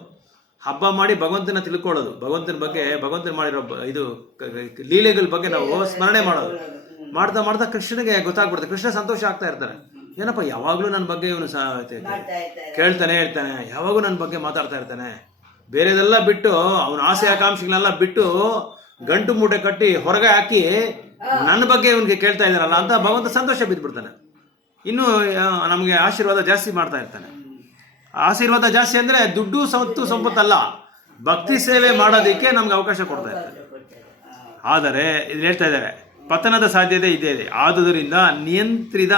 ಹಬ್ಬ ಮಾಡಿ ಭಗವಂತನ ತಿಳ್ಕೊಳ್ಳೋದು, ಭಗವಂತನ ಮಾಡಿರೋ ಇದು ಲೀಲೆಗಳ ಬಗ್ಗೆ ನಾವು ಸ್ಮರಣೆ ಮಾಡೋದು. ಮಾಡ್ತಾ ಕೃಷ್ಣನಿಗೆ ಗೊತ್ತಾಗ್ಬಿಡುತ್ತೆ. ಕೃಷ್ಣ ಸಂತೋಷ ಆಗ್ತಾ ಇರ್ತಾರೆ. ಏನಪ್ಪ ಯಾವಾಗಲೂ ನನ್ನ ಬಗ್ಗೆ ಇವನು ಕೇಳ್ತಾನೆ ಇರ್ತಾನೆ, ಯಾವಾಗೂ ನನ್ನ ಬಗ್ಗೆ ಮಾತಾಡ್ತಾ ಇರ್ತಾನೆ. ಬೇರೆದೆಲ್ಲ ಬಿಟ್ಟು, ಅವನ ಆಸೆ ಆಕಾಂಕ್ಷೆಗಳೆಲ್ಲ ಬಿಟ್ಟು ಗಂಟು ಮೂಟೆ ಕಟ್ಟಿ ಹೊರಗೆ ಹಾಕಿ ನನ್ನ ಬಗ್ಗೆ ಇವನಿಗೆ ಕೇಳ್ತಾ ಇದ್ದಾರಲ್ಲ ಅಂತ ಭಗವಂತ ಸಂತೋಷ ಬಿದ್ದುಬಿಡ್ತಾನೆ. ಇನ್ನು ನಮಗೆ ಆಶೀರ್ವಾದ ಜಾಸ್ತಿ ಮಾಡ್ತಾ ಇರ್ತಾನೆ. ಆಶೀರ್ವಾದ ಜಾಸ್ತಿ ಅಂದ್ರೆ ದುಡ್ಡು ಸಂಪತ್ತಲ್ಲ, ಭಕ್ತಿ ಸೇವೆ ಮಾಡೋದಕ್ಕೆ ನಮ್ಗೆ ಅವಕಾಶ ಕೊಡ್ತಾ ಇರ್ತಾರೆ. ಆದರೆ ಇದು ಹೇಳ್ತಾ ಇದ್ದಾರೆ, ಪತನದ ಸಾಧ್ಯತೆ ಇದೇ ಇದೆ. ಆದುದರಿಂದ ನಿಯಂತ್ರಿತ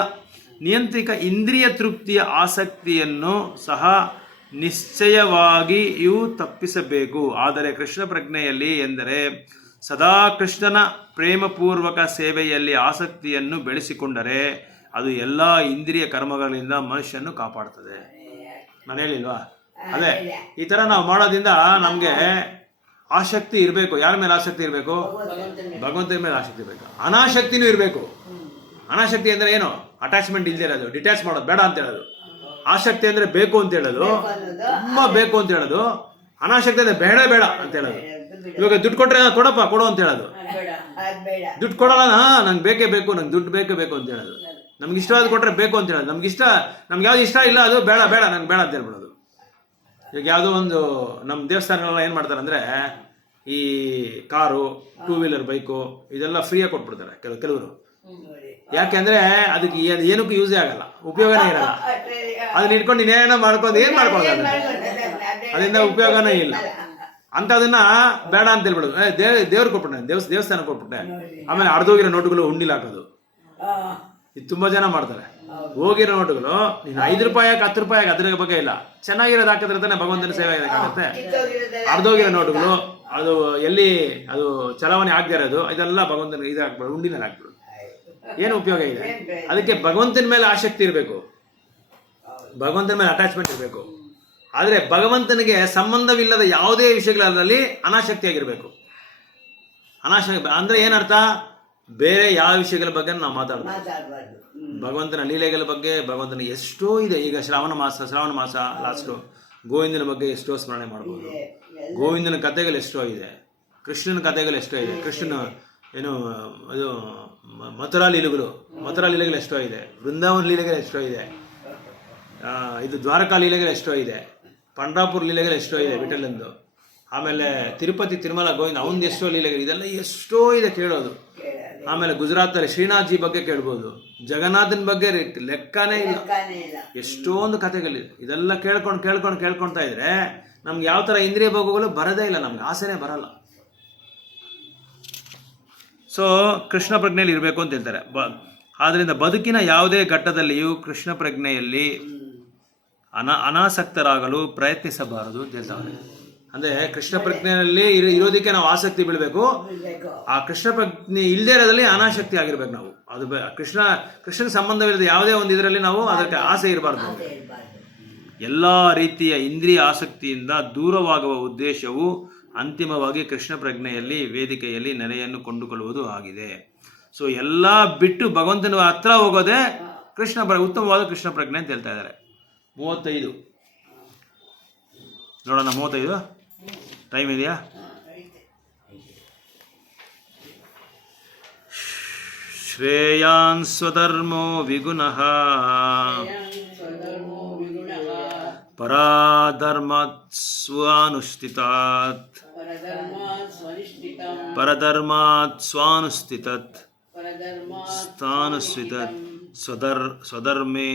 ಇಂದ್ರಿಯ ತೃಪ್ತಿಯ ಆಸಕ್ತಿಯನ್ನು ಸಹ ನಿಶ್ಚಯವಾಗಿಯೂ ತಪ್ಪಿಸಬೇಕು. ಆದರೆ ಕೃಷ್ಣ ಪ್ರಜ್ಞೆಯಲ್ಲಿ ಎಂದರೆ ಸದಾ ಕೃಷ್ಣನ ಪ್ರೇಮಪೂರ್ವಕ ಸೇವೆಯಲ್ಲಿ ಆಸಕ್ತಿಯನ್ನು ಬೆಳೆಸಿಕೊಂಡರೆ ಅದು ಎಲ್ಲ ಇಂದ್ರಿಯ ಕರ್ಮಗಳಿಂದ ಮನುಷ್ಯನು ಕಾಪಾಡ್ತದೆ. ನಾನು ಹೇಳಿಲ್ವಾ, ಅದೇ ಈ ಥರ ನಾವು ಮಾಡೋದ್ರಿಂದ ನಮಗೆ ಆಸಕ್ತಿ ಇರಬೇಕು. ಯಾರ ಮೇಲೆ ಆಸಕ್ತಿ ಇರಬೇಕು? ಭಗವಂತನ ಮೇಲೆ ಆಸಕ್ತಿ ಇರಬೇಕು. ಅನಾಸಕ್ತಿನೂ ಇರಬೇಕು. ಅನಾಸಕ್ತಿ ಅಂದರೆ ಏನು? ಅಟ್ಯಾಚ್ಮೆಂಟ್ ಇಲ್ಲದೆ ಇರೋದು, ಡಿಟ್ಯಾಚ್ ಮಾಡೋದು, ಬೇಡ ಅಂತ ಹೇಳೋದು. ಆಸಕ್ತಿ ಅಂದರೆ ಬೇಕು ಅಂತ ಹೇಳೋದು, ತುಂಬ ಬೇಕು ಅಂತ ಹೇಳೋದು. ಅನಾಸಕ್ತಿ ಅಂದರೆ ಬೇಡ ಬೇಡ ಅಂತ ಹೇಳೋದು. ಇವಾಗ ದುಡ್ಡು ಕೊಟ್ಟರೆ ಕೊಡಪ್ಪ ಕೊಡು ಅಂತ ಹೇಳೋದು. ದುಡ್ಡು ಕೊಡಲ್ಲ, ನಂಗೆ ಬೇಕೇ ಬೇಕು, ನಂಗೆ ದುಡ್ಡು ಬೇಕೇ ಬೇಕು ಅಂತ ಹೇಳೋದು. ನಮ್ಗೆ ಇಷ್ಟವಾದ ಕೊಟ್ಟರೆ ಬೇಕು ಅಂತ ಹೇಳೋದು. ನಮ್ಗೆ ಯಾವ್ದು ಇಷ್ಟ ಇಲ್ಲ ಅದು ಬೇಡ ಬೇಡ ನಂಗೆ ಬೇಡ ಅಂತ ಹೇಳ್ಬಿಡೋದು. ಈಗ ಯಾವುದೋ ಒಂದು ನಮ್ಮ ದೇವಸ್ಥಾನಗಳೆಲ್ಲ ಏನು ಮಾಡ್ತಾರೆ ಅಂದರೆ ಈ ಕಾರು, 2 ವೀಲರ್ ಬೈಕು ಇದೆಲ್ಲ ಫ್ರೀಯಾಗಿ ಕೊಟ್ಬಿಡ್ತಾರೆ ಕೆಲವರು. ಯಾಕೆಂದರೆ ಅದಕ್ಕೆ ಏನಕ್ಕೂ ಯೂಸೇ ಆಗಲ್ಲ, ಉಪಯೋಗನೇ ಇರಲ್ಲ. ಅದನ್ನ ಇಟ್ಕೊಂಡು ನೀನೇನೋ ಮಾಡ್ಕೊಂಡು ಏನು ಮಾಡ್ಕೊಳ್ಳೋದು? ಅದರಿಂದ ಉಪಯೋಗನೇ ಇಲ್ಲ. ಅಂಥದನ್ನ ಬೇಡ ಅಂತ ಹೇಳ್ಬಿಡೋದು. ದೇವ್ರಿಗೆ ಕೊಟ್ಬಿಟ್ಟೆ, ದೇವಸ್ಥಾನ ಕೊಟ್ಬಿಟ್ಟೆ. ಆಮೇಲೆ ಅರ್ಧೋಗಿರೋ ನೋಟುಗಳು ಉಂಡಿಲ್ ಹಾಕೋದು. ಇದು ತುಂಬ ಜನ ಮಾಡ್ತಾರೆ. ಹೋಗಿರೋ ನೋಟುಗಳು ನೀನು 5 ರೂಪಾಯಿಗೆ 10 ರೂಪಾಯಿಗೆ ಅದ್ರ ಬಗ್ಗೆ ಇಲ್ಲ, ಚೆನ್ನಾಗಿರೋದು ಹಾಕಿದ್ರೆ ತಾನೆ ಭಗವಂತನ ಸೇವೆ ಆಗುತ್ತೆ. ಅರ್ಧೋಗಿರೋ ನೋಟುಗಳು ಅದು ಎಲ್ಲಿ ಅದು ಚಲಾವಣೆ ಆಗದೆ ಇರೋದು ಇದೆಲ್ಲ ಭಗವಂತನಿಗೆ ಇದು ಹಾಕ್ಬಿಡು, ಉಂಡಿನಲ್ಲಿ ಹಾಕ್ಬಿಡು. ಏನು ಉಪಯೋಗ ಇದೆ? ಅದಕ್ಕೆ ಭಗವಂತನ ಮೇಲೆ ಆಸಕ್ತಿ ಇರಬೇಕು, ಭಗವಂತನ ಮೇಲೆ ಅಟ್ಯಾಚ್ಮೆಂಟ್ ಇರಬೇಕು. ಆದರೆ ಭಗವಂತನಿಗೆ ಸಂಬಂಧವಿಲ್ಲದ ಯಾವುದೇ ವಿಷಯಗಳಲ್ಲಿ ಅನಾಸಕ್ತಿಯಾಗಿರಬೇಕು. ಅನಾಸಕ್ತಿ ಅಂದರೆ ಏನರ್ಥ? ಬೇರೆ ಯಾವ ವಿಷಯಗಳ ಬಗ್ಗೆ ನಾವು ಮಾತಾಡಬಾರ್ದು. ಭಗವಂತನ ಲೀಲೆಗಳ ಬಗ್ಗೆ, ಭಗವಂತನ ಎಷ್ಟೋ ಇದೆ. ಈಗ ಶ್ರಾವಣ ಮಾಸ ಲಾಸ್ಟು ಗೋವಿಂದನ ಬಗ್ಗೆ ಎಷ್ಟೋ ಸ್ಮರಣೆ ಮಾಡ್ಬೋದು. ಗೋವಿಂದನ ಕಥೆಗಳು ಎಷ್ಟೋ ಇದೆ, ಕೃಷ್ಣನ ಕಥೆಗಳು ಎಷ್ಟೋ ಇದೆ. ಕೃಷ್ಣನ ಏನು ಅದು ಮಥುರಾ ಲೀಲೆಗಳು ಎಷ್ಟೋ ಇದೆ. ಬೃಂದಾವನ ಲೀಲೆಗಳು ಎಷ್ಟೋ ಇದೆ. ಇದು ದ್ವಾರಕಾ ಲೀಲೆಗಳು ಎಷ್ಟೋ ಇದೆ. ಪಂಡ್ರಾಪುರ ಲೀಲೆಗಳು ಎಷ್ಟೋ ಇದೆ ವಿಠಲಂದು. ಆಮೇಲೆ ತಿರುಪತಿ ತಿರುಮಲ ಗೋವಿಂದ ಅವನದು ಎಷ್ಟೋ ಲೀಲೆಗಳು, ಇದೆಲ್ಲ ಎಷ್ಟೋ ಇದೆ ಕೇಳೋದು. ಆಮೇಲೆ ಗುಜರಾತಲ್ಲಿ ಶ್ರೀನಾಥ್ಜಿ ಬಗ್ಗೆ ಕೇಳ್ಬೋದು, ಜಗನ್ನಾಥನ ಬಗ್ಗೆ ಲೆಕ್ಕನೇ ಇಲ್ಲ, ಎಷ್ಟೊಂದು ಕಥೆಗಳಿದೆ. ಇದೆಲ್ಲ ಕೇಳ್ಕೊಳ್ತಾ ಇದ್ರೆ ನಮ್ಗೆ ಯಾವ ಥರ ಇಂದ್ರಿಯ ಭೋಗಗಳು ಬರೋದೇ ಇಲ್ಲ, ನಮ್ಗೆ ಆಸೆನೇ ಬರಲ್ಲ. ಸೊ ಕೃಷ್ಣ ಪ್ರಜ್ಞೆಯಲ್ಲಿ ಇರಬೇಕು ಅಂತ ಹೇಳ್ತಾರೆ. ಆದ್ದರಿಂದ ಬದುಕಿನ ಯಾವುದೇ ಘಟ್ಟದಲ್ಲಿಯೂ ಕೃಷ್ಣ ಪ್ರಜ್ಞೆಯಲ್ಲಿ ಅನಾಸಕ್ತರಾಗಲು ಪ್ರಯತ್ನಿಸಬಾರದು ಅಂತ ಹೇಳ್ತಾರೆ. ಅಂದರೆ ಕೃಷ್ಣ ಪ್ರಜ್ಞೆಯಲ್ಲಿ ಇರೋದಕ್ಕೆ ನಾವು ಆಸಕ್ತಿ ಬೀಳಬೇಕು. ಆ ಕೃಷ್ಣ ಪ್ರಜ್ಞೆ ಇಲ್ಲದೇ ಇರೋದ್ರಲ್ಲಿ ಅನಾಸಕ್ತಿ ಆಗಿರ್ಬೇಕು ನಾವು. ಅದು ಕೃಷ್ಣನ ಸಂಬಂಧವಿಲ್ಲದ ಯಾವುದೇ ಒಂದು ಇದರಲ್ಲಿ ನಾವು ಅದಕ್ಕೆ ಆಸೆ ಇರಬಾರ್ದು. ಎಲ್ಲ ರೀತಿಯ ಇಂದ್ರಿಯ ಆಸಕ್ತಿಯಿಂದ ದೂರವಾಗುವ ಉದ್ದೇಶವು ಅಂತಿಮವಾಗಿ ಕೃಷ್ಣ ಪ್ರಜ್ಞೆಯಲ್ಲಿ ವೇದಿಕೆಯಲ್ಲಿ ನೆಲೆಯನ್ನು ಕೊಂಡುಕೊಳ್ಳುವುದು ಆಗಿದೆ. ಸೊ ಎಲ್ಲ ಬಿಟ್ಟು ಭಗವಂತನ ಹತ್ರ ಹೋಗೋದೇ ಉತ್ತಮವಾದ ಕೃಷ್ಣ ಪ್ರಜ್ಞೆ ಅಂತ ಹೇಳ್ತಾ ಇದ್ದಾರೆ. 35 ನೋಡೋಣ. 35 ಟೈಮ್ ಇದೆಯಾ? ಶ್ರೇಯಾನ್ ಸ್ವಧರ್ಮೋ ವಿಗುಣಃ ಪರಾಧರ್ಮಾತ್ ಸ್ವಾನುಷ್ಠಿತಾತ್ ಸ್ವಧರ್ಮೇ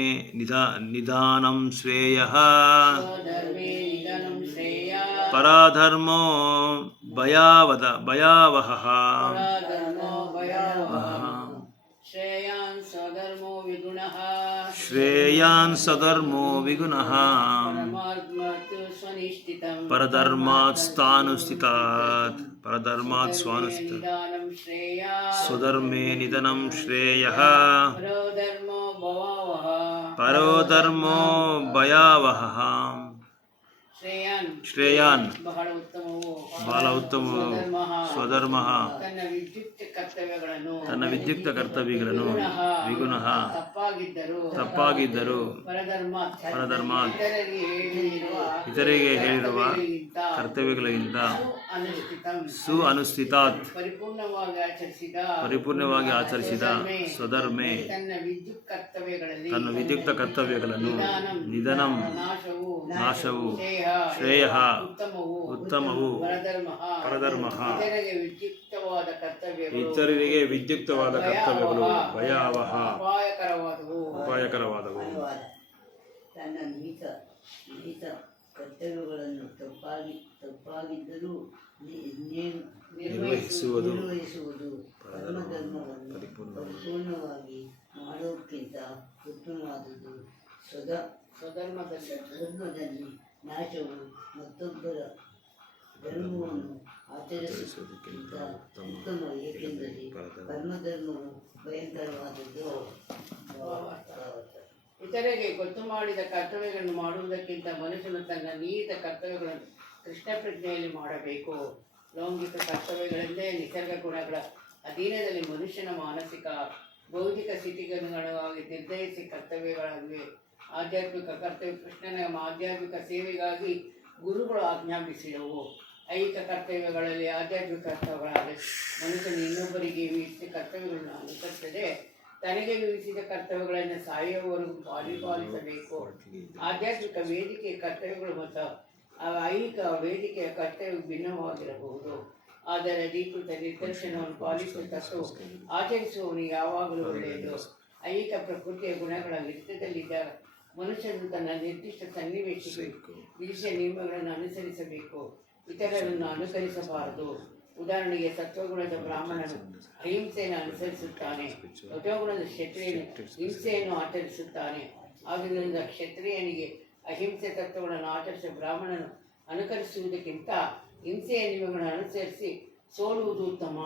ನಿಧಾನಂ ಶ್ರೇಯಃ ಪರಾಧರ್ಮೋ ಭಯಾವಹಃ ಶ್ರೇಯಾನ್ ಸ್ವಧರ್ಮೋ ವಿಗುಣಃ ಪರಧರ್ಮಾತ್ ಸ್ವಾನುಷ್ಠಿತಾತ್ ಸ್ವಧರ್ಮೇ ನಿಧನಂ ಶ್ರೇಯಃ ಪರೋಧರ್ಮೋ ಭಯಾವಹಃ ಶ್ರೇಯಾನ್ ಬಹಳ ಉತ್ತಮವು ಸ್ವಧರ್ಮ ತನ್ನ ವಿದ್ಯುಕ್ತ ಕರ್ತವ್ಯಗಳನ್ನು ವಿಗುಣಃ ತಪ್ಪಾಗಿದ್ದರೂ ಪರಧರ್ಮಾತ್ ಇತರಿಗೆ ಹೇಳಿರುವ ಕರ್ತವ್ಯಗಳಿಂದ ಅನುಷ್ಠಿತಾತ್ ಪರಿಪೂರ್ಣವಾಗಿ ಆಚರಿಸಿದ ಸ್ವಧರ್ಮೆ ತನ್ನ ವಿದ್ಯುಕ್ತ ಕರ್ತವ್ಯಗಳನ್ನು ನಿಧನಂ ನಾಶವು ಶ್ರೇಯ ಉತ್ತಮವು ಪರಧರ್ಮ ಇತರರಿಗೆ ವಿದ್ಯುಕ್ತವಾದ ಕರ್ತವ್ಯಗಳು ಅಪಾಯಕರವಾದವು. ತನ್ನ ನೀತ ಕರ್ತವ್ಯಗಳನ್ನು ತಪ್ಪಾಗಿದ್ದರೂ ನಿರ್ವಹಿಸುವುದು ಧರ್ಮವನ್ನು ಪರಿಪೂರ್ಣವಾಗಿ ಮಾಡೋಕ್ಕಿಂತ ಉತ್ತಮವಾದುದು. ಧರ್ಮದಲ್ಲಿ ನಾಶವು ಮತ್ತೊಬ್ಬರ ಧರ್ಮವನ್ನು ಆಚರಿಸುವುದಕ್ಕಿಂತ ಉತ್ತಮ, ಏಕೆಂದರೆ ಧರ್ಮವು ಭಯಂಕರವಾದದ್ದು. ಇತರರಿಗೆ ಗೊತ್ತು ಮಾಡಿದ ಕರ್ತವ್ಯಗಳನ್ನು ಮಾಡುವುದಕ್ಕಿಂತ ಮನುಷ್ಯನು ತನ್ನ ನಿಯತ ಕರ್ತವ್ಯಗಳನ್ನು ಕೃಷ್ಣ ಪ್ರಜ್ಞೆಯಲ್ಲಿ ಮಾಡಬೇಕು. ಲೌಕಿಕ ಕರ್ತವ್ಯಗಳೆಂದೇ ನಿಸರ್ಗ ಗುಣಗಳ ಅಧೀನದಲ್ಲಿ ಮನುಷ್ಯನ ಮಾನಸಿಕ ಬೌದ್ಧಿಕ ಸ್ಥಿತಿಗನುಗುಣವಾಗಿ ನಿರ್ಧರಿಸಿ ಕರ್ತವ್ಯಗಳಾಗಿವೆ. ಆಧ್ಯಾತ್ಮಿಕ ಕರ್ತವ್ಯ ಕೃಷ್ಣನ ಆಧ್ಯಾತ್ಮಿಕ ಸೇವೆಗಾಗಿ ಗುರುಗಳು ಆಜ್ಞಾಪಿಸಿದವು. ಐಹಿಕ ಕರ್ತವ್ಯಗಳಲ್ಲಿ ಆಧ್ಯಾತ್ಮಿಕ ಕರ್ತವ್ಯಗಳಾದ ಮನುಷ್ಯನು ಇನ್ನೊಬ್ಬರಿಗೆ ವಿವಿಧ ಕರ್ತವ್ಯಗಳನ್ನು ಅನುಸರಿಸದೆ ತನಗೆ ವಿವಿಧ ಕರ್ತವ್ಯಗಳನ್ನು ಸಾಯುವವರೆಗೂ ಪಾಲಿಸಬೇಕು. ಆಧ್ಯಾತ್ಮಿಕ ವೇದಿಕೆಯ ಕರ್ತವ್ಯಗಳು ಮತ್ತು ಐಹಿಕ ವೇದಿಕೆಯ ಕರ್ತವ್ಯ ಭಿನ್ನವಾಗಿರಬಹುದು. ಆದರೆ ಅಧಿಕೃತ ನಿರ್ದೇಶನವನ್ನು ಪಾಲಿಸುತ್ತೂ ಆಚರಿಸುವವನಿಗೆ ಯಾವಾಗಲೂ ಒಳ್ಳೆಯದು. ಐಹಿಕ ಪ್ರಕೃತಿಯ ಗುಣಗಳ ನೃತ್ಯದಲ್ಲಿದ್ದಾಗ ಮನುಷ್ಯನು ತನ್ನ ನಿರ್ದಿಷ್ಟ ಸನ್ನಿವೇಶಕ್ಕೆ ವಿಧಿಸಿದ ನಿಯಮಗಳನ್ನು ಅನುಸರಿಸಬೇಕು, ಇತರರನ್ನು ಅನುಸರಿಸಬಾರದು. ಉದಾಹರಣೆಗೆ ಸತ್ವಗುಣದ ಬ್ರಾಹ್ಮಣನು ಅಹಿಂಸೆಯನ್ನು ಅನುಸರಿಸುತ್ತಾನೆ, ರಜೋಗುಣದ ಕ್ಷತ್ರಿಯನು ಹಿಂಸೆಯನ್ನು ಆಚರಿಸುತ್ತಾನೆ. ಆದ್ದರಿಂದ ಕ್ಷತ್ರಿಯನಿಗೆ ಅಹಿಂಸೆ ತತ್ವಗಳನ್ನು ಆಚರಿಸಿದ ಬ್ರಾಹ್ಮಣನು ಅನುಕರಿಸುವುದಕ್ಕಿಂತ ಹಿಂಸೆಯ ನಿಯಮಗಳನ್ನು ಅನುಸರಿಸಿ ಸೋಲುವುದು ಉತ್ತಮ.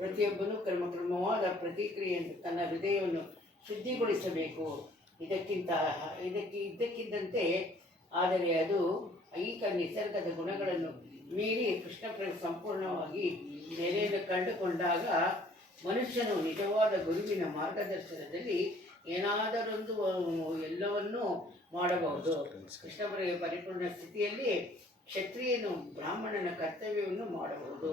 ಪ್ರತಿಯೊಬ್ಬನೂ ಕ್ರಮವಾದ ಪ್ರತಿಕ್ರಿಯೆಯನ್ನು ತನ್ನ ಹೃದಯವನ್ನು ಶುದ್ಧಿಗೊಳಿಸಬೇಕು. ಇದ್ದಕ್ಕಿದ್ದಂತೆ ಆದರೆ ಅದು ಐಹಿಕ ನಿಸರ್ಗದ ಗುಣಗಳನ್ನು ಮೀರಿ ಕೃಷ್ಣ ಸಂಪೂರ್ಣವಾಗಿ ನೆಲೆಯನ್ನು ಕಂಡುಕೊಂಡಾಗ ಮನುಷ್ಯನು ನಿಜವಾದ ಗುರುವಿನ ಮಾರ್ಗದರ್ಶನದಲ್ಲಿ ಏನಾದರೊಂದು ಎಲ್ಲವನ್ನೂ ಮಾಡಬಹುದು. ಕೃಷ್ಣ ಪರಿಪೂರ್ಣ ಸ್ಥಿತಿಯಲ್ಲಿ ಕ್ಷತ್ರಿಯನು ಬ್ರಾಹ್ಮಣನ ಕರ್ತವ್ಯವನ್ನು ಮಾಡಬಹುದು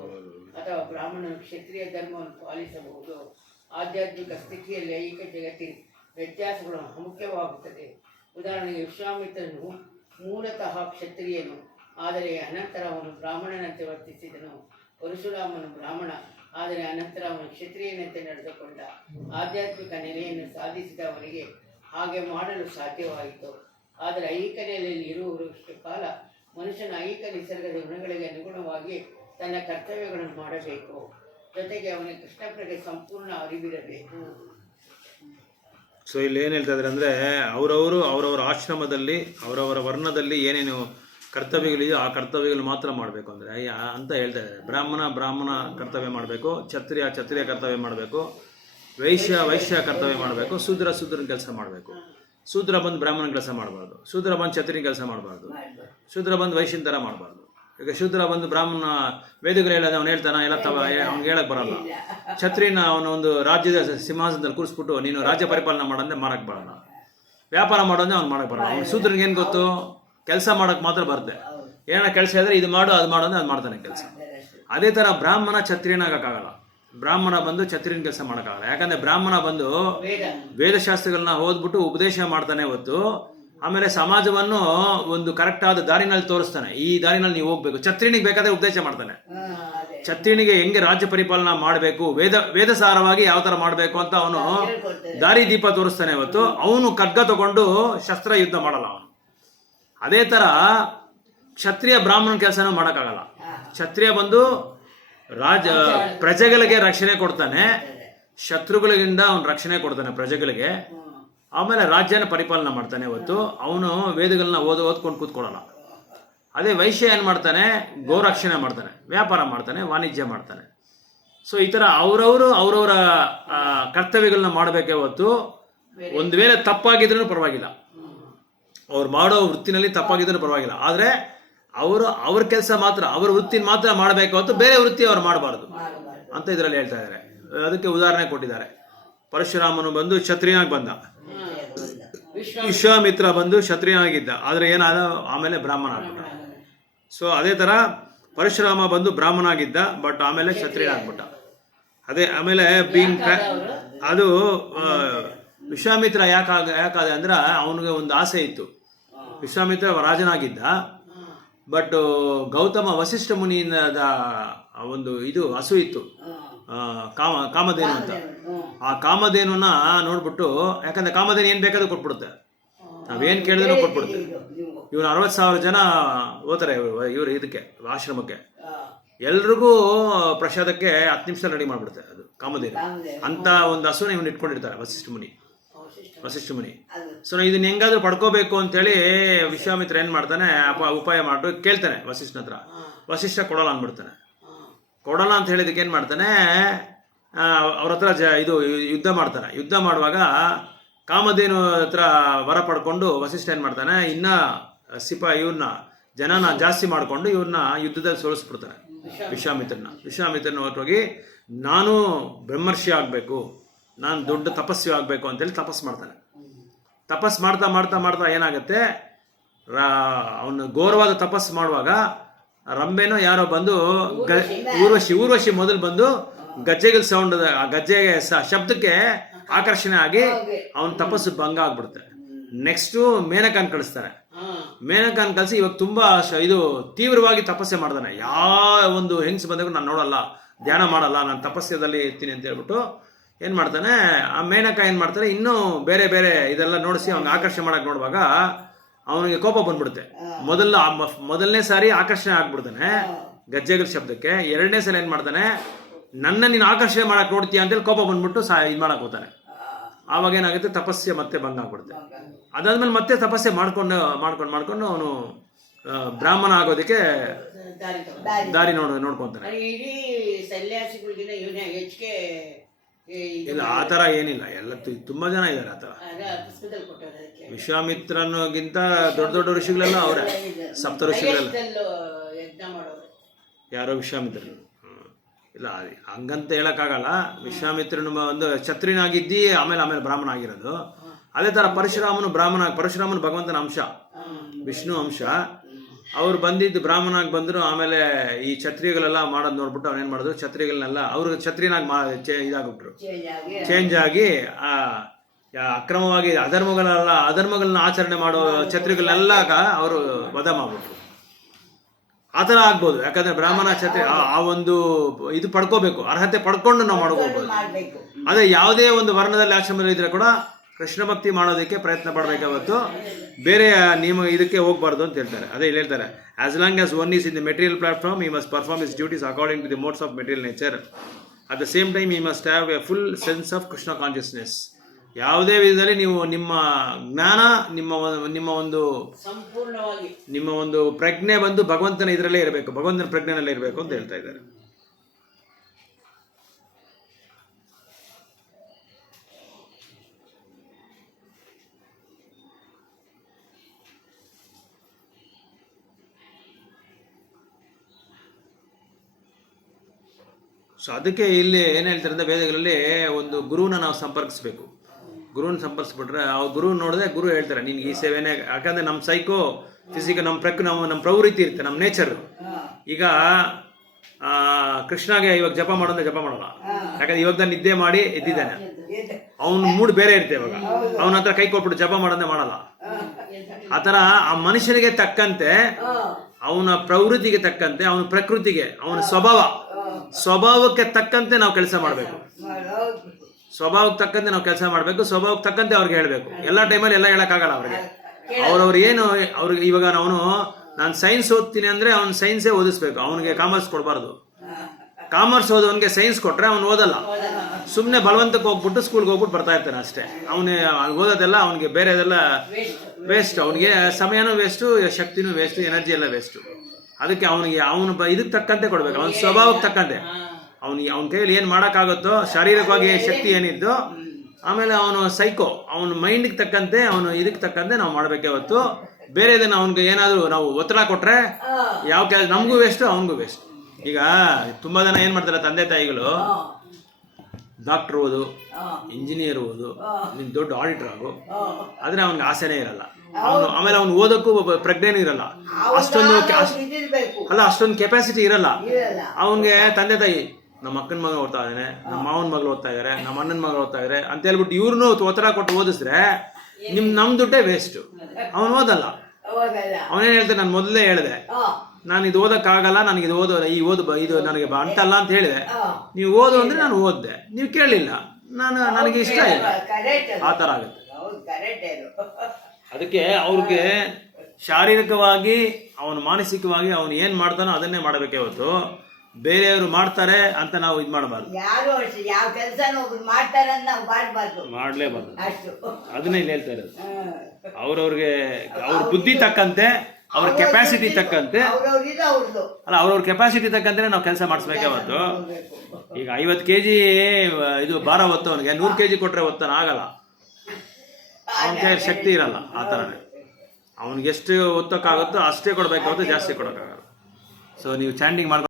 ಅಥವಾ ಬ್ರಾಹ್ಮಣನು ಕ್ಷತ್ರಿಯ ಧರ್ಮವನ್ನು ಪಾಲಿಸಬಹುದು. ಆಧ್ಯಾತ್ಮಿಕ ಸ್ಥಿತಿಯಲ್ಲಿ ಐಹಿಕ ಜಗತ್ತಿನ ವ್ಯತ್ಯಾಸಗಳು ಮುಖ್ಯವಾಗುತ್ತದೆ. ಉದಾಹರಣೆಗೆ ವಿಶ್ವಾಮಿತ್ರನು ಮೂಲತಃ ಕ್ಷತ್ರಿಯನು, ಆದರೆ ಅನಂತರ ಅವನು ಬ್ರಾಹ್ಮಣನಂತೆ ವರ್ತಿಸಿದನು. ಪರಶುರಾಮನು ಬ್ರಾಹ್ಮಣ, ಆದರೆ ಅನಂತರ ಅವನು ಕ್ಷತ್ರಿಯನಂತೆ ನಡೆದುಕೊಂಡ. ಆಧ್ಯಾತ್ಮಿಕ ನೆಲೆಯನ್ನು ಸಾಧಿಸಿದ ಅವನಿಗೆ ಹಾಗೆ ಮಾಡಲು ಸಾಧ್ಯವಾಯಿತು. ಆದರೆ ಐಹಿಕ ನೆಲೆಯಲ್ಲಿ ಇರುವಷ್ಟು ಕಾಲ ಮನುಷ್ಯನ ಐಹಿಕ ನಿಸರ್ಗದ ಗುಣಗಳಿಗೆ ಅನುಗುಣವಾಗಿ ತನ್ನ ಕರ್ತವ್ಯಗಳನ್ನು ಮಾಡಬೇಕು. ಜೊತೆಗೆ ಅವನಿಗೆ ಕೃಷ್ಣ ಪ್ರಜ್ಞೆ ಸಂಪೂರ್ಣ ಅರಿವಿರಬೇಕು. ಸೊ ಇಲ್ಲಿ ಏನು ಹೇಳ್ತಾ ಇದ್ದಾರೆ ಅಂದರೆ ಅವರವರ ಆಶ್ರಮದಲ್ಲಿ ಅವರವರ ವರ್ಣದಲ್ಲಿ ಏನೇನು ಕರ್ತವ್ಯಗಳಿದೆಯೋ ಆ ಕರ್ತವ್ಯಗಳು ಮಾತ್ರ ಮಾಡಬೇಕು ಅಂದರೆ ಅಂತ ಹೇಳ್ತಾ ಇದ್ದಾರೆ. ಬ್ರಾಹ್ಮಣ ಕರ್ತವ್ಯ ಮಾಡಬೇಕು, ಕ್ಷತ್ರಿಯ ಕರ್ತವ್ಯ ಮಾಡಬೇಕು, ವೈಶ್ಯ ಕರ್ತವ್ಯ ಮಾಡಬೇಕು, ಶೂದ್ರನ ಕೆಲಸ ಮಾಡಬೇಕು. ಶೂದ್ರ ಬಂದು ಬ್ರಾಹ್ಮಣನ ಕೆಲಸ ಮಾಡಬಾರ್ದು, ಶೂದ್ರ ಬಂದು ಕ್ಷತ್ರಿಯನ ಕೆಲಸ ಮಾಡಬಾರ್ದು, ಶೂದ್ರ ಬಂದು ವೈಶ್ಯನ ಥರ ಮಾಡಬಾರ್ದು. ಈಗ ಶೂದ್ರ ಬಂದು ಬ್ರಾಹ್ಮಣ ವೇದಗಳು ಹೇಳೋದು ಅವ್ನು ಹೇಳ್ತಾನೆ ಎಲ್ಲ ಅವ್ನಿಗೆ ಹೇಳಕ್ಕೆ ಬರಲ್ಲ. ಕ್ಷತ್ರಿಯನ ಅವನ ಒಂದು ರಾಜ್ಯದ ಸಿಂಹಾಸನದಲ್ಲಿ ಕೂರಿಸ್ಬಿಟ್ಟು ನೀನು ರಾಜ್ಯ ಪರಿಪಾಲನೆ ಮಾಡೋಂದ್ರೆ ಮಾಡಕ್ಕೆ ಬರಲ್ಲ, ವ್ಯಾಪಾರ ಮಾಡೋದೇ ಅವ್ನು ಮಾಡಕ್ಕೆ ಬರಲ್ಲ. ಅವ್ನು ಶೂದ್ರನಿಗೆ ಏನು ಗೊತ್ತು, ಕೆಲಸ ಮಾಡೋಕ್ಕೆ ಮಾತ್ರ ಬರುತ್ತೆ. ಏನೋ ಕೆಲಸ ಇದ್ರೆ ಇದು ಮಾಡು ಅದು ಮಾಡೋದು ಅದು ಮಾಡ್ತಾನೆ ಕೆಲಸ. ಅದೇ ಥರ ಬ್ರಾಹ್ಮಣ ಕ್ಷತ್ರಿಯನಾಗಕ್ಕಾಗಲ್ಲ, ಬ್ರಾಹ್ಮಣ ಬಂದು ಕ್ಷತ್ರಿಯನ ಕೆಲಸ ಮಾಡೋಕ್ಕಾಗಲ್ಲ. ಯಾಕಂದರೆ ಬ್ರಾಹ್ಮಣ ಬಂದು ವೇದಶಾಸ್ತ್ರಗಳನ್ನ ಓದ್ಬಿಟ್ಟು ಉಪದೇಶ ಮಾಡ್ತಾನೆ ಹೊತ್ತು ಆಮೇಲೆ ಸಮಾಜವನ್ನು ಒಂದು ಕರೆಕ್ಟ್ ಆದ ದಾರಿನಲ್ಲಿ ತೋರಿಸ್ತಾನೆ. ಈ ದಾರಿನಲ್ಲಿ ನೀವು ಹೋಗ್ಬೇಕು. ಕ್ಷತ್ರಿಯನಿಗೆ ಬೇಕಾದ್ರೆ ಉಪದೇಶ ಮಾಡ್ತಾನೆ. ಕ್ಷತ್ರಿಯನಿಗೆ ಹೆಂಗೆ ರಾಜ್ಯ ಪರಿಪಾಲನಾ ಮಾಡಬೇಕು, ವೇದ ಸಾರವಾಗಿ ಯಾವ ಥರ ಮಾಡಬೇಕು ಅಂತ ಅವನು ದಾರಿ ದೀಪ ತೋರಿಸ್ತಾನೆ ಹೊತ್ತು ಅವನು ಖಡ್ಗ ತಗೊಂಡು ಶಸ್ತ್ರ ಯುದ್ಧ ಮಾಡಲ್ಲ ಅವನು. ಅದೇ ಥರ ಕ್ಷತ್ರಿಯ ಬ್ರಾಹ್ಮಣ ಕೆಲಸನೂ ಮಾಡೋಕ್ಕಾಗಲ್ಲ. ಕ್ಷತ್ರಿಯ ಬಂದು ಪ್ರಜೆಗಳಿಗೆ ರಕ್ಷಣೆ ಕೊಡ್ತಾನೆ, ಶತ್ರುಗಳಿಂದ ಅವನು ರಕ್ಷಣೆ ಕೊಡ್ತಾನೆ ಪ್ರಜೆಗಳಿಗೆ. ಆಮೇಲೆ ರಾಜ್ಯನ ಪರಿಪಾಲನೆ ಮಾಡ್ತಾನೆ ಹೊತ್ತು ಅವನು ವೇದಗಳನ್ನ ಓದ್ಕೊಂಡು ಕೂತ್ಕೊಳ್ಳಲ್ಲ. ಅದೇ ವೈಶ್ಯ ಏನು ಮಾಡ್ತಾನೆ, ಗೋರಕ್ಷಣೆ ಮಾಡ್ತಾನೆ, ವ್ಯಾಪಾರ ಮಾಡ್ತಾನೆ, ವಾಣಿಜ್ಯ ಮಾಡ್ತಾನೆ. ಸೊ ಈ ಥರ ಅವರವರ ಕರ್ತವ್ಯಗಳನ್ನ ಮಾಡಬೇಕೇ ಹೊತ್ತು ಒಂದು ವೇಳೆ ತಪ್ಪಾಗಿದ್ರೂ ಪರವಾಗಿಲ್ಲ, ಅವ್ರು ಮಾಡೋ ವೃತ್ತಿನಲ್ಲಿ ತಪ್ಪಾಗಿದ್ರೂ ಪರವಾಗಿಲ್ಲ. ಆದರೆ ಅವ್ರ ಕೆಲಸ ಮಾತ್ರ, ಅವ್ರ ವೃತ್ತಿನ ಮಾತ್ರ ಮಾಡಬೇಕು ಹೊತ್ತು ಬೇರೆ ವೃತ್ತಿ ಅವ್ರು ಮಾಡಬಾರ್ದು ಅಂತ ಇದರಲ್ಲಿ ಹೇಳ್ತಾ ಇದ್ದಾರೆ. ಅದಕ್ಕೆ ಉದಾಹರಣೆ ಕೊಟ್ಟಿದ್ದಾರೆ. ಪರಶುರಾಮನು ಬಂದು ಕ್ಷತ್ರಿಯನಾಗಿ ಬಂದ, ವಿಶ್ವಾಮಿತ್ರ ಬಂದು ಕ್ಷತ್ರಿಯನಾಗಿದ್ದ, ಆದರೆ ಏನಾದ ಆಮೇಲೆ ಬ್ರಾಹ್ಮಣ ಆಗ್ಬಿಟ್ಟ. ಸೊ ಅದೇ ಥರ ಪರಶುರಾಮ ಬಂದು ಬ್ರಾಹ್ಮಣ ಆಗಿದ್ದ, ಬಟ್ ಆಮೇಲೆ ಕ್ಷತ್ರಿಯನಾಗ್ಬಿಟ್ಟ. ಅದೇ ಆಮೇಲೆ ಅದು ವಿಶ್ವಾಮಿತ್ರ ಯಾಕಾದೆ ಅಂದ್ರೆ ಅವನಿಗೆ ಒಂದು ಆಸೆ ಇತ್ತು. ವಿಶ್ವಾಮಿತ್ರ ರಾಜನಾಗಿದ್ದ, ಬಟ್ ಗೌತಮ ವಸಿಷ್ಠ ಮುನಿಯಿಂದ ಒಂದು ಇದು ಹಸು ಇತ್ತು, ಕಾಮಧೇನು ಅಂತ. ಆ ಕಾಮಧೇನುನ ನೋಡ್ಬಿಟ್ಟು, ಯಾಕಂದ್ರೆ ಕಾಮಧೇನು ಏನ್ ಬೇಕಾದ್ರೂ ಕೊಟ್ಬಿಡುತ್ತೆ, ನಾವೇನ್ ಕೇಳಿದ್ರು ಕೊಟ್ಬಿಡುತ್ತೆ. ಇವ್ರು 60,000 ಜನ ಹೋಗ್ತಾರೆ ಇವ್ರು ಇದಕ್ಕೆ ಆಶ್ರಮಕ್ಕೆ, ಎಲ್ರಿಗೂ ಪ್ರಸಾದಕ್ಕೆ 10 ನಿಮಿಷ ರೆಡಿ ಮಾಡ್ಬಿಡುತ್ತೆ ಅದು ಕಾಮಧೇನು ಅಂತ ಒಂದು ಹಸುನ ಇವನು ಇಟ್ಕೊಂಡಿರ್ತಾರೆ ವಸಿಷ್ಠ ಮುನಿ. ಸೊ ಇದನ್ನ ಹೆಂಗಾದ್ರೂ ಪಡ್ಕೋಬೇಕು ಅಂತೇಳಿ ವಿಶ್ವಾಮಿತ್ರ ಏನ್ ಮಾಡ್ತಾನೆ, ಉಪಾಯ ಮಾಡಿ ಕೇಳ್ತಾನೆ ವಸಿಷ್ಠನ ಹತ್ರ. ವಸಿಷ್ಠ ಕೊಡಲ್ಲ ಅಂದ್ಬಿಡ್ತಾನೆ. ಕೊಡಲ್ಲ ಅಂತ ಹೇಳಿದಕ್ಕೆ ಏನ್ ಮಾಡ್ತಾನೆ, ಅವ್ರ ಹತ್ರ ಇದು ಯುದ್ಧ ಮಾಡ್ತಾನೆ. ಯುದ್ಧ ಮಾಡುವಾಗ ಕಾಮಧೇನು ಹತ್ರ ವರ ಪಡ್ಕೊಂಡು ವಸಿಷ್ಠ ಏನು ಮಾಡ್ತಾನೆ, ಇನ್ನ ಇವ್ರನ್ನ ಜನನ ಜಾಸ್ತಿ ಮಾಡಿಕೊಂಡು ಇವ್ರನ್ನ ಯುದ್ಧದಲ್ಲಿ ಸೋಲಿಸ್ಬಿಡ್ತಾನೆ ವಿಶ್ವಾಮಿತ್ರನ ಹೊರಟೋಗಿ ನಾನು ಬ್ರಹ್ಮರ್ಷಿ ಆಗಬೇಕು, ನಾನು ದೊಡ್ಡ ತಪಸ್ವಿ ಆಗಬೇಕು ಅಂತೇಳಿ ತಪಸ್ ಮಾಡ್ತಾನೆ. ತಪಸ್ ಮಾಡ್ತಾ ಮಾಡ್ತಾ ಮಾಡ್ತಾ ಏನಾಗುತ್ತೆ, ಅವನು ಘೋರವಾದ ತಪಸ್ ಮಾಡುವಾಗ ರಂಬೆನೋ ಯಾರೋ ಬಂದು ಊರ್ವಶಿ ಮೊದಲು ಬಂದು ಗಜ್ಜೆಗಳ ಸೌಂಡ್, ಆ ಗಜ್ಜೆಗೆ ಶಬ್ದಕ್ಕೆ ಆಕರ್ಷಣೆ ಆಗಿ ಅವನ ತಪಸ್ಸು ಭಂಗ ಆಗ್ಬಿಡುತ್ತೆ. ನೆಕ್ಸ್ಟ್ ಮೇನಕಾನ್ ಕಳಿಸ್ತಾರೆ. ಮೇನಕಾನ್ ಕಳಿಸಿ ಇವಾಗ ತುಂಬಾ ಇದು ತೀವ್ರವಾಗಿ ತಪಸ್ಸೆ ಮಾಡ್ತಾನೆ. ಯಾವ ಒಂದು ಹೆಂಗ್ಸ್ ಬಂದಾಗ ನಾನು ನೋಡಲ್ಲ, ಧ್ಯಾನ ಮಾಡಲ್ಲ, ನಾನು ತಪಸ್ಯದಲ್ಲಿ ಇರ್ತೀನಿ ಅಂತ ಹೇಳ್ಬಿಟ್ಟು ಏನ್ ಮಾಡ್ತಾನೆ, ಆ ಮೇನಕ ಏನ್ ಮಾಡ್ತಾರೆ, ಇನ್ನೂ ಬೇರೆ ಬೇರೆ ಇದೆಲ್ಲ ನೋಡಿಸಿ ಅವ್ನಿಗೆ ಆಕರ್ಷಣೆ ಮಾಡಕ್ ನೋಡುವಾಗ ಅವನಿಗೆ ಕೋಪ ಬಂದ್ಬಿಡುತ್ತೆ. ಮೊದಲನೇ ಸಾರಿ ಆಕರ್ಷಣೆ ಆಗ್ಬಿಡ್ತಾನೆ ಗಜ್ಜೆಗಳ ಶಬ್ದಕ್ಕೆ. ಎರಡನೇ ಸಲ ಏನ್ ಮಾಡ್ತಾನೆ, ನನ್ನ ನೀನು ಆಕರ್ಷಣೆ ಮಾಡಕ್ ನೋಡ್ತೀಯ ಅಂತೇಳಿ ಕೋಪ ಬಂದ್ಬಿಟ್ಟು ಇದು ಮಾಡಕ್ ಹೋಗ್ತಾನೆ. ಆವಾಗ ಏನಾಗುತ್ತೆ, ತಪಸ್ಸೆ ಮತ್ತೆ ಭಂಗ ಆಗ್ಬಿಡುತ್ತೆ. ಅದಾದ್ಮೇಲೆ ಮತ್ತೆ ತಪಸ್ಸೆ ಮಾಡ್ಕೊಂಡು ಅವನು ಬ್ರಾಹ್ಮಣ ಆಗೋದಕ್ಕೆ ದಾರಿ ನೋಡ್ಕೊಂತಾನೆ. ಇಡೀ ಸನ್ಯಾಸಿಗಳಿಗಿಂತ ಇವನೇ ಹೆಚ್ಚಿಗೆ ಇಲ್ಲ, ಆ ಥರ ಏನಿಲ್ಲ, ಎಲ್ಲ ತುಂಬಾ ಜನ ಇದ್ದಾರೆ ಆ ಥರ. ವಿಶ್ವಾಮಿತ್ರನಿಗಿಂತ ದೊಡ್ಡ ದೊಡ್ಡ ಋಷಿಗಳೆಲ್ಲ ಅವರೇ, ಸಪ್ತ ಋಷಿಗಳೆಲ್ಲ. ಯಾರೋ ವಿಶ್ವಾಮಿತ್ರನು ಇಲ್ಲ, ಹಂಗಂತ ಹೇಳಕ್ಕಾಗಲ್ಲ. ವಿಶ್ವಾಮಿತ್ರನು ಒಂದು ಕ್ಷತ್ರಿಯನಾಗಿದ್ದಿ ಆಮೇಲೆ ಬ್ರಾಹ್ಮಣ ಆಗಿರೋದು. ಅದೇ ತರ ಪರಶುರಾಮನು ಭಗವಂತನ ಅಂಶ, ವಿಷ್ಣು ಅಂಶ. ಅವ್ರು ಬಂದಿದ್ದು ಬ್ರಾಹ್ಮಣಾಗಿ ಬಂದ್ರು. ಆಮೇಲೆ ಈ ಕ್ಷತ್ರಿಯಗಳೆಲ್ಲ ಮಾಡೋದು ನೋಡ್ಬಿಟ್ಟು ಅವ್ನೇನ್ ಮಾಡಿದ್ರು, ಕ್ಷತ್ರಿಯಗಳನ್ನೆಲ್ಲ ಅವ್ರು ಕ್ಷತ್ರಿಯನಾಗಿ ಇದಾಗ್ಬಿಟ್ರು, ಚೇಂಜ್ ಆಗಿ ಅಕ್ರಮವಾಗಿ ಅಧರ್ಮಗಳನ್ನ ಆಚರಣೆ ಮಾಡೋ ಕ್ಷತ್ರಿಯಗಳನ್ನೆಲ್ಲ ಅವರು ವಧ ಮಾಡ್ಬಿಟ್ರು. ಆ ಥರ ಆಗ್ಬೋದು. ಯಾಕಂದ್ರೆ ಬ್ರಾಹ್ಮಣ ಕ್ಷತ್ರಿಯ ಆ ಒಂದು ಇದು ಪಡ್ಕೋಬೇಕು, ಅರ್ಹತೆ ಪಡ್ಕೊಂಡು ನಾವು ಮಾಡ್ಕೋಬಹುದು. ಅದೇ ಯಾವುದೇ ಒಂದು ವರ್ಣದಲ್ಲಿ ಆಶ್ರಮದಲ್ಲಿ ಇದ್ರೆ ಕೂಡ ಕೃಷ್ಣ ಭಕ್ತಿ ಮಾಡೋದಕ್ಕೆ ಪ್ರಯತ್ನ ಪಡಬೇಕೆ ಹೊರತು ಬೇರೆ ನಿಯಮ ಇದಕ್ಕೆ ಹೋಗ್ಬಾರ್ದು ಅಂತ ಹೇಳ್ತಾರೆ. ಅದೇ ಇಲ್ಲಿ ಹೇಳ್ತಾರೆ, as long as one is in the material platform, he must perform his duties according to the modes of material nature. At the same time he must have a full sense of Krishna consciousness. ಯಾವುದೇ ವಿಧದಲ್ಲಿ ನೀವು ನಿಮ್ಮ ಜ್ಞಾನ, ನಿಮ್ಮ ಒಂದು ಪ್ರಜ್ಞೆ ಬಂದು ಭಗವಂತನ ಇದರಲ್ಲೇ ಇರಬೇಕು, ಭಗವಂತನ ಪ್ರಜ್ಞೆನಲ್ಲೇ ಇರಬೇಕು ಅಂತ ಹೇಳ್ತಾ ಇದ್ದಾರೆ. ಸೊ ಅದಕ್ಕೆ ಇಲ್ಲಿ ಏನು ಹೇಳ್ತಾರೆ ಅಂದರೆ, ವೇದಗಳಲ್ಲಿ ಒಂದು ಗುರುವನ್ನ ನಾವು ಸಂಪರ್ಕಿಸ್ಬೇಕು. ಗುರುವನ್ನ ಸಂಪರ್ಕಿಸ್ಬಿಟ್ರೆ ಆ ಗುರು ನೋಡಿದ್ರೆ ಗುರು ಹೇಳ್ತಾರೆ ನಿನ್ಗೆ ಈ ಸೇವೆನೇ. ಯಾಕಂದ್ರೆ ನಮ್ಮ ಸೈಕೋ ಫಿಸಿಕಲ್ ನಮ್ಮ ಪ್ರವೃತ್ತಿ ಇರುತ್ತೆ, ನಮ್ಮ ನೇಚರ್. ಈಗ ಕೃಷ್ಣಗೆ ಇವಾಗ ಜಪ ಮಾಡೋದ್ರೆ ಜಪ ಮಾಡಲ್ಲ, ಯಾಕಂದ್ರೆ ಇವಾಗ ನಾನು ನಿದ್ದೆ ಮಾಡಿ ಎದ್ದಿದ್ದಾನೆ, ಅವನ ಮೂಡ್ ಬೇರೆ ಇರುತ್ತೆ. ಇವಾಗ ಅವನ ಹತ್ರ ಕೈ ಕೊಟ್ಬಿಟ್ಟು ಜಪ ಮಾಡೋದೇ ಮಾಡಲ್ಲ. ಆತರ ಆ ಮನುಷ್ಯನಿಗೆ ತಕ್ಕಂತೆ, ಅವನ ಪ್ರವೃತ್ತಿಗೆ ತಕ್ಕಂತೆ, ಅವನ ಪ್ರಕೃತಿಗೆ, ಅವನ ಸ್ವಭಾವಕ್ಕೆ ತಕ್ಕಂತೆ ನಾವು ಕೆಲಸ ಮಾಡಬೇಕು. ಸ್ವಭಾವಕ್ಕೆ ತಕ್ಕಂತೆ ನಾವು ಕೆಲಸ ಮಾಡಬೇಕು, ಸ್ವಭಾವಕ್ಕೆ ತಕ್ಕಂತೆ ಅವ್ರಿಗೆ ಹೇಳ್ಬೇಕು. ಎಲ್ಲ ಟೈಮಲ್ಲಿ ಎಲ್ಲ ಹೇಳಕ್ಕಾಗಲ್ಲ ಅವ್ರಿಗೆ. ಏನು ಅವ್ರಿಗೆ ಇವಾಗ ನಾನು ಸೈನ್ಸ್ ಓದ್ತೀನಿ ಅಂದ್ರೆ ಅವ್ನು ಸೈನ್ಸೇ ಓದಿಸ್ಬೇಕು, ಅವನಿಗೆ ಕಾಮರ್ಸ್ ಕೊಡಬಾರ್ದು. ಕಾಮರ್ಸ್ ಓದೋನ್ಗೆ ಸೈನ್ಸ್ ಕೊಟ್ರೆ ಅವ್ನು ಓದಲ್ಲ, ಸುಮ್ಮನೆ ಬಲವಂತಕ್ಕೆ ಹೋಗ್ಬಿಟ್ಟು ಸ್ಕೂಲ್ಗೆ ಹೋಗ್ಬಿಟ್ಟು ಬರ್ತಾ ಇರ್ತಾನೆ ಅಷ್ಟೇ. ಅವನು ಓದೋದೆಲ್ಲ ಅವನಿಗೆ ಬೇರೆದೆಲ್ಲ ವೇಸ್ಟ್, ಅವನಿಗೆ ಸಮಯನೂ ವೇಸ್ಟು, ಶಕ್ತಿನೂ ವೇಸ್ಟು, ಎನರ್ಜಿ ಎಲ್ಲ ವೇಸ್ಟು. ಅದಕ್ಕೆ ಅವನು ಇದಕ್ಕೆ ತಕ್ಕಂತೆ ಕೊಡ್ಬೇಕು, ಅವನ ಸ್ವಭಾವಕ್ಕೆ ತಕ್ಕಂತೆ. ಅವನ ಕೈಯಲ್ಲಿ ಏನು ಮಾಡೋಕ್ಕಾಗುತ್ತೋ, ಶಾರೀರಿಕವಾಗಿ ಶಕ್ತಿ ಏನಿದ್ದು, ಆಮೇಲೆ ಅವನು ಸೈಕೋ, ಅವನ ಮೈಂಡ್ಗೆ ತಕ್ಕಂತೆ, ಅವನು ಇದಕ್ಕೆ ತಕ್ಕಂತೆ ನಾವು ಮಾಡಬೇಕೇ ಹೊತ್ತು ಬೇರೆ ಇದನ್ನು ಅವನಿಗೆ ಏನಾದರೂ ನಾವು ಒತ್ತಡ ಕೊಟ್ರೆ ಯಾವ ಕೆಲಸ ನಮಗೂ ವೇಸ್ಟು, ಅವನಿಗೂ ವೇಸ್ಟ್. ಈಗ ತುಂಬಾ ಜನ ಏನ್ ಮಾಡ್ತಾರೆ, ತಂದೆ ತಾಯಿಗಳು ಡಾಕ್ಟರ್ ಓದು, ಇಂಜಿನಿಯರ್ ಓದು, ನೀನ್ ದೊಡ್ಡ ಆಡಿಟರ್ ಆಗು, ಆದ್ರೆ ಅವನಿಗೆ ಆಸೆನೇ ಇರಲ್ಲ. ಆಮೇಲೆ ಅವ್ನು ಓದಕ್ಕೂ ಪ್ರಜ್ಞೆನೂ ಇರಲ್ಲ, ಅಷ್ಟೊಂದು ಕೆಪಾಸಿಟಿ ಇರಲ್ಲ ಅವನಿಗೆ. ತಂದೆ ತಾಯಿ ನಮ್ಮ ಅಕ್ಕನ ಮಗ ಓದ್ತಾ ಇದ್ದಾನೆ, ನಮ್ಮ ಮಾವನ ಮಗಳು ಓದ್ತಾ ಇದಾರೆ, ನಮ್ಮ ಅಣ್ಣನ ಮಗಳು ಓದ್ತಾ ಇದಾರೆ ಅಂತ ಹೇಳ್ಬಿಟ್ಟು ಇವ್ರನ್ನೂ ಒತ್ತಡ ಕೊಟ್ಟು ಓದಿಸಿದ್ರೆ ನಮ್ ದುಡ್ಡೇ ವೇಸ್ಟ್. ಅವನು ಓದಲ್ಲ. ಅವನೇನ್ ಹೇಳ್ತಾನೆ, ನಾನು ಮೊದಲೇ ಹೇಳಿದೆ ನಾನು ಇದು ಓದಕ್ಕಾಗಲ್ಲ, ನನಗೆ ಇದು ನನಗೆ ಅಂತಲ್ಲ ಅಂತ ಹೇಳಿದೆ. ನೀವು ಓದು ಅಂದ್ರೆ ನಾನು ಓದ್ದೆ, ನೀವು ಕೇಳಲಿಲ್ಲ, ನನಗೆ ಇಷ್ಟ ಇಲ್ಲ, ಆ ಥರ ಆಗುತ್ತೆ. ಅದಕ್ಕೆ ಅವ್ರಿಗೆ ಶಾರೀರಿಕವಾಗಿ, ಅವನು ಮಾನಸಿಕವಾಗಿ ಅವನು ಏನ್ ಮಾಡ್ತಾನೋ ಅದನ್ನೇ ಮಾಡಬೇಕೇ ಹೊತ್ತು ಬೇರೆಯವರು ಮಾಡ್ತಾರೆ ಅಂತ ನಾವು ಇದು ಮಾಡಬಾರ್ದು, ಮಾಡ್ಲೇಬಾರ್ದು. ಅದನ್ನೇ ಇಲ್ಲಿ ಹೇಳ್ತಾ ಇರೋದು. ಅವ್ರವ್ರಿಗೆ ಅವ್ರ ಬುದ್ಧಿ ತಕ್ಕಂತೆ, ಅವ್ರ ಕೆಪಾಸಿಟಿ ತಕ್ಕಂತೆ, ಅಲ್ಲ ಅವ್ರವ್ರ ಕೆಪಾಸಿಟಿ ತಕ್ಕಂತೆ ನಾವು ಕೆಲಸ ಮಾಡಿಸ್ಬೇಕೇ ಹೊತ್ತು. ಈಗ 50 kg ಇದು ಭಾರ ಹೊತ್ತವನಿಗೆ 100 kg ಕೊಟ್ರೆ ಹೊತ್ತಾನ ಆಗಲ್ಲ. ಅವನ ಕೈಯಲ್ಲಿ ಶಕ್ತಿ ಇರಲ್ಲ. ಆ ಥರನೇ ಅವ್ನಿಗೆ ಎಷ್ಟು ಒತ್ತಕ್ಕಾಗುತ್ತೋ ಅಷ್ಟೇ ಕೊಡಬೇಕಾಗುತ್ತೆ, ಜಾಸ್ತಿ ಕೊಡೋಕ್ಕಾಗಲ್ಲ. ಸೊ ನೀವು ಚಾಂಟಿಂಗ್ ಮಾಡ್ಕೊಂಡು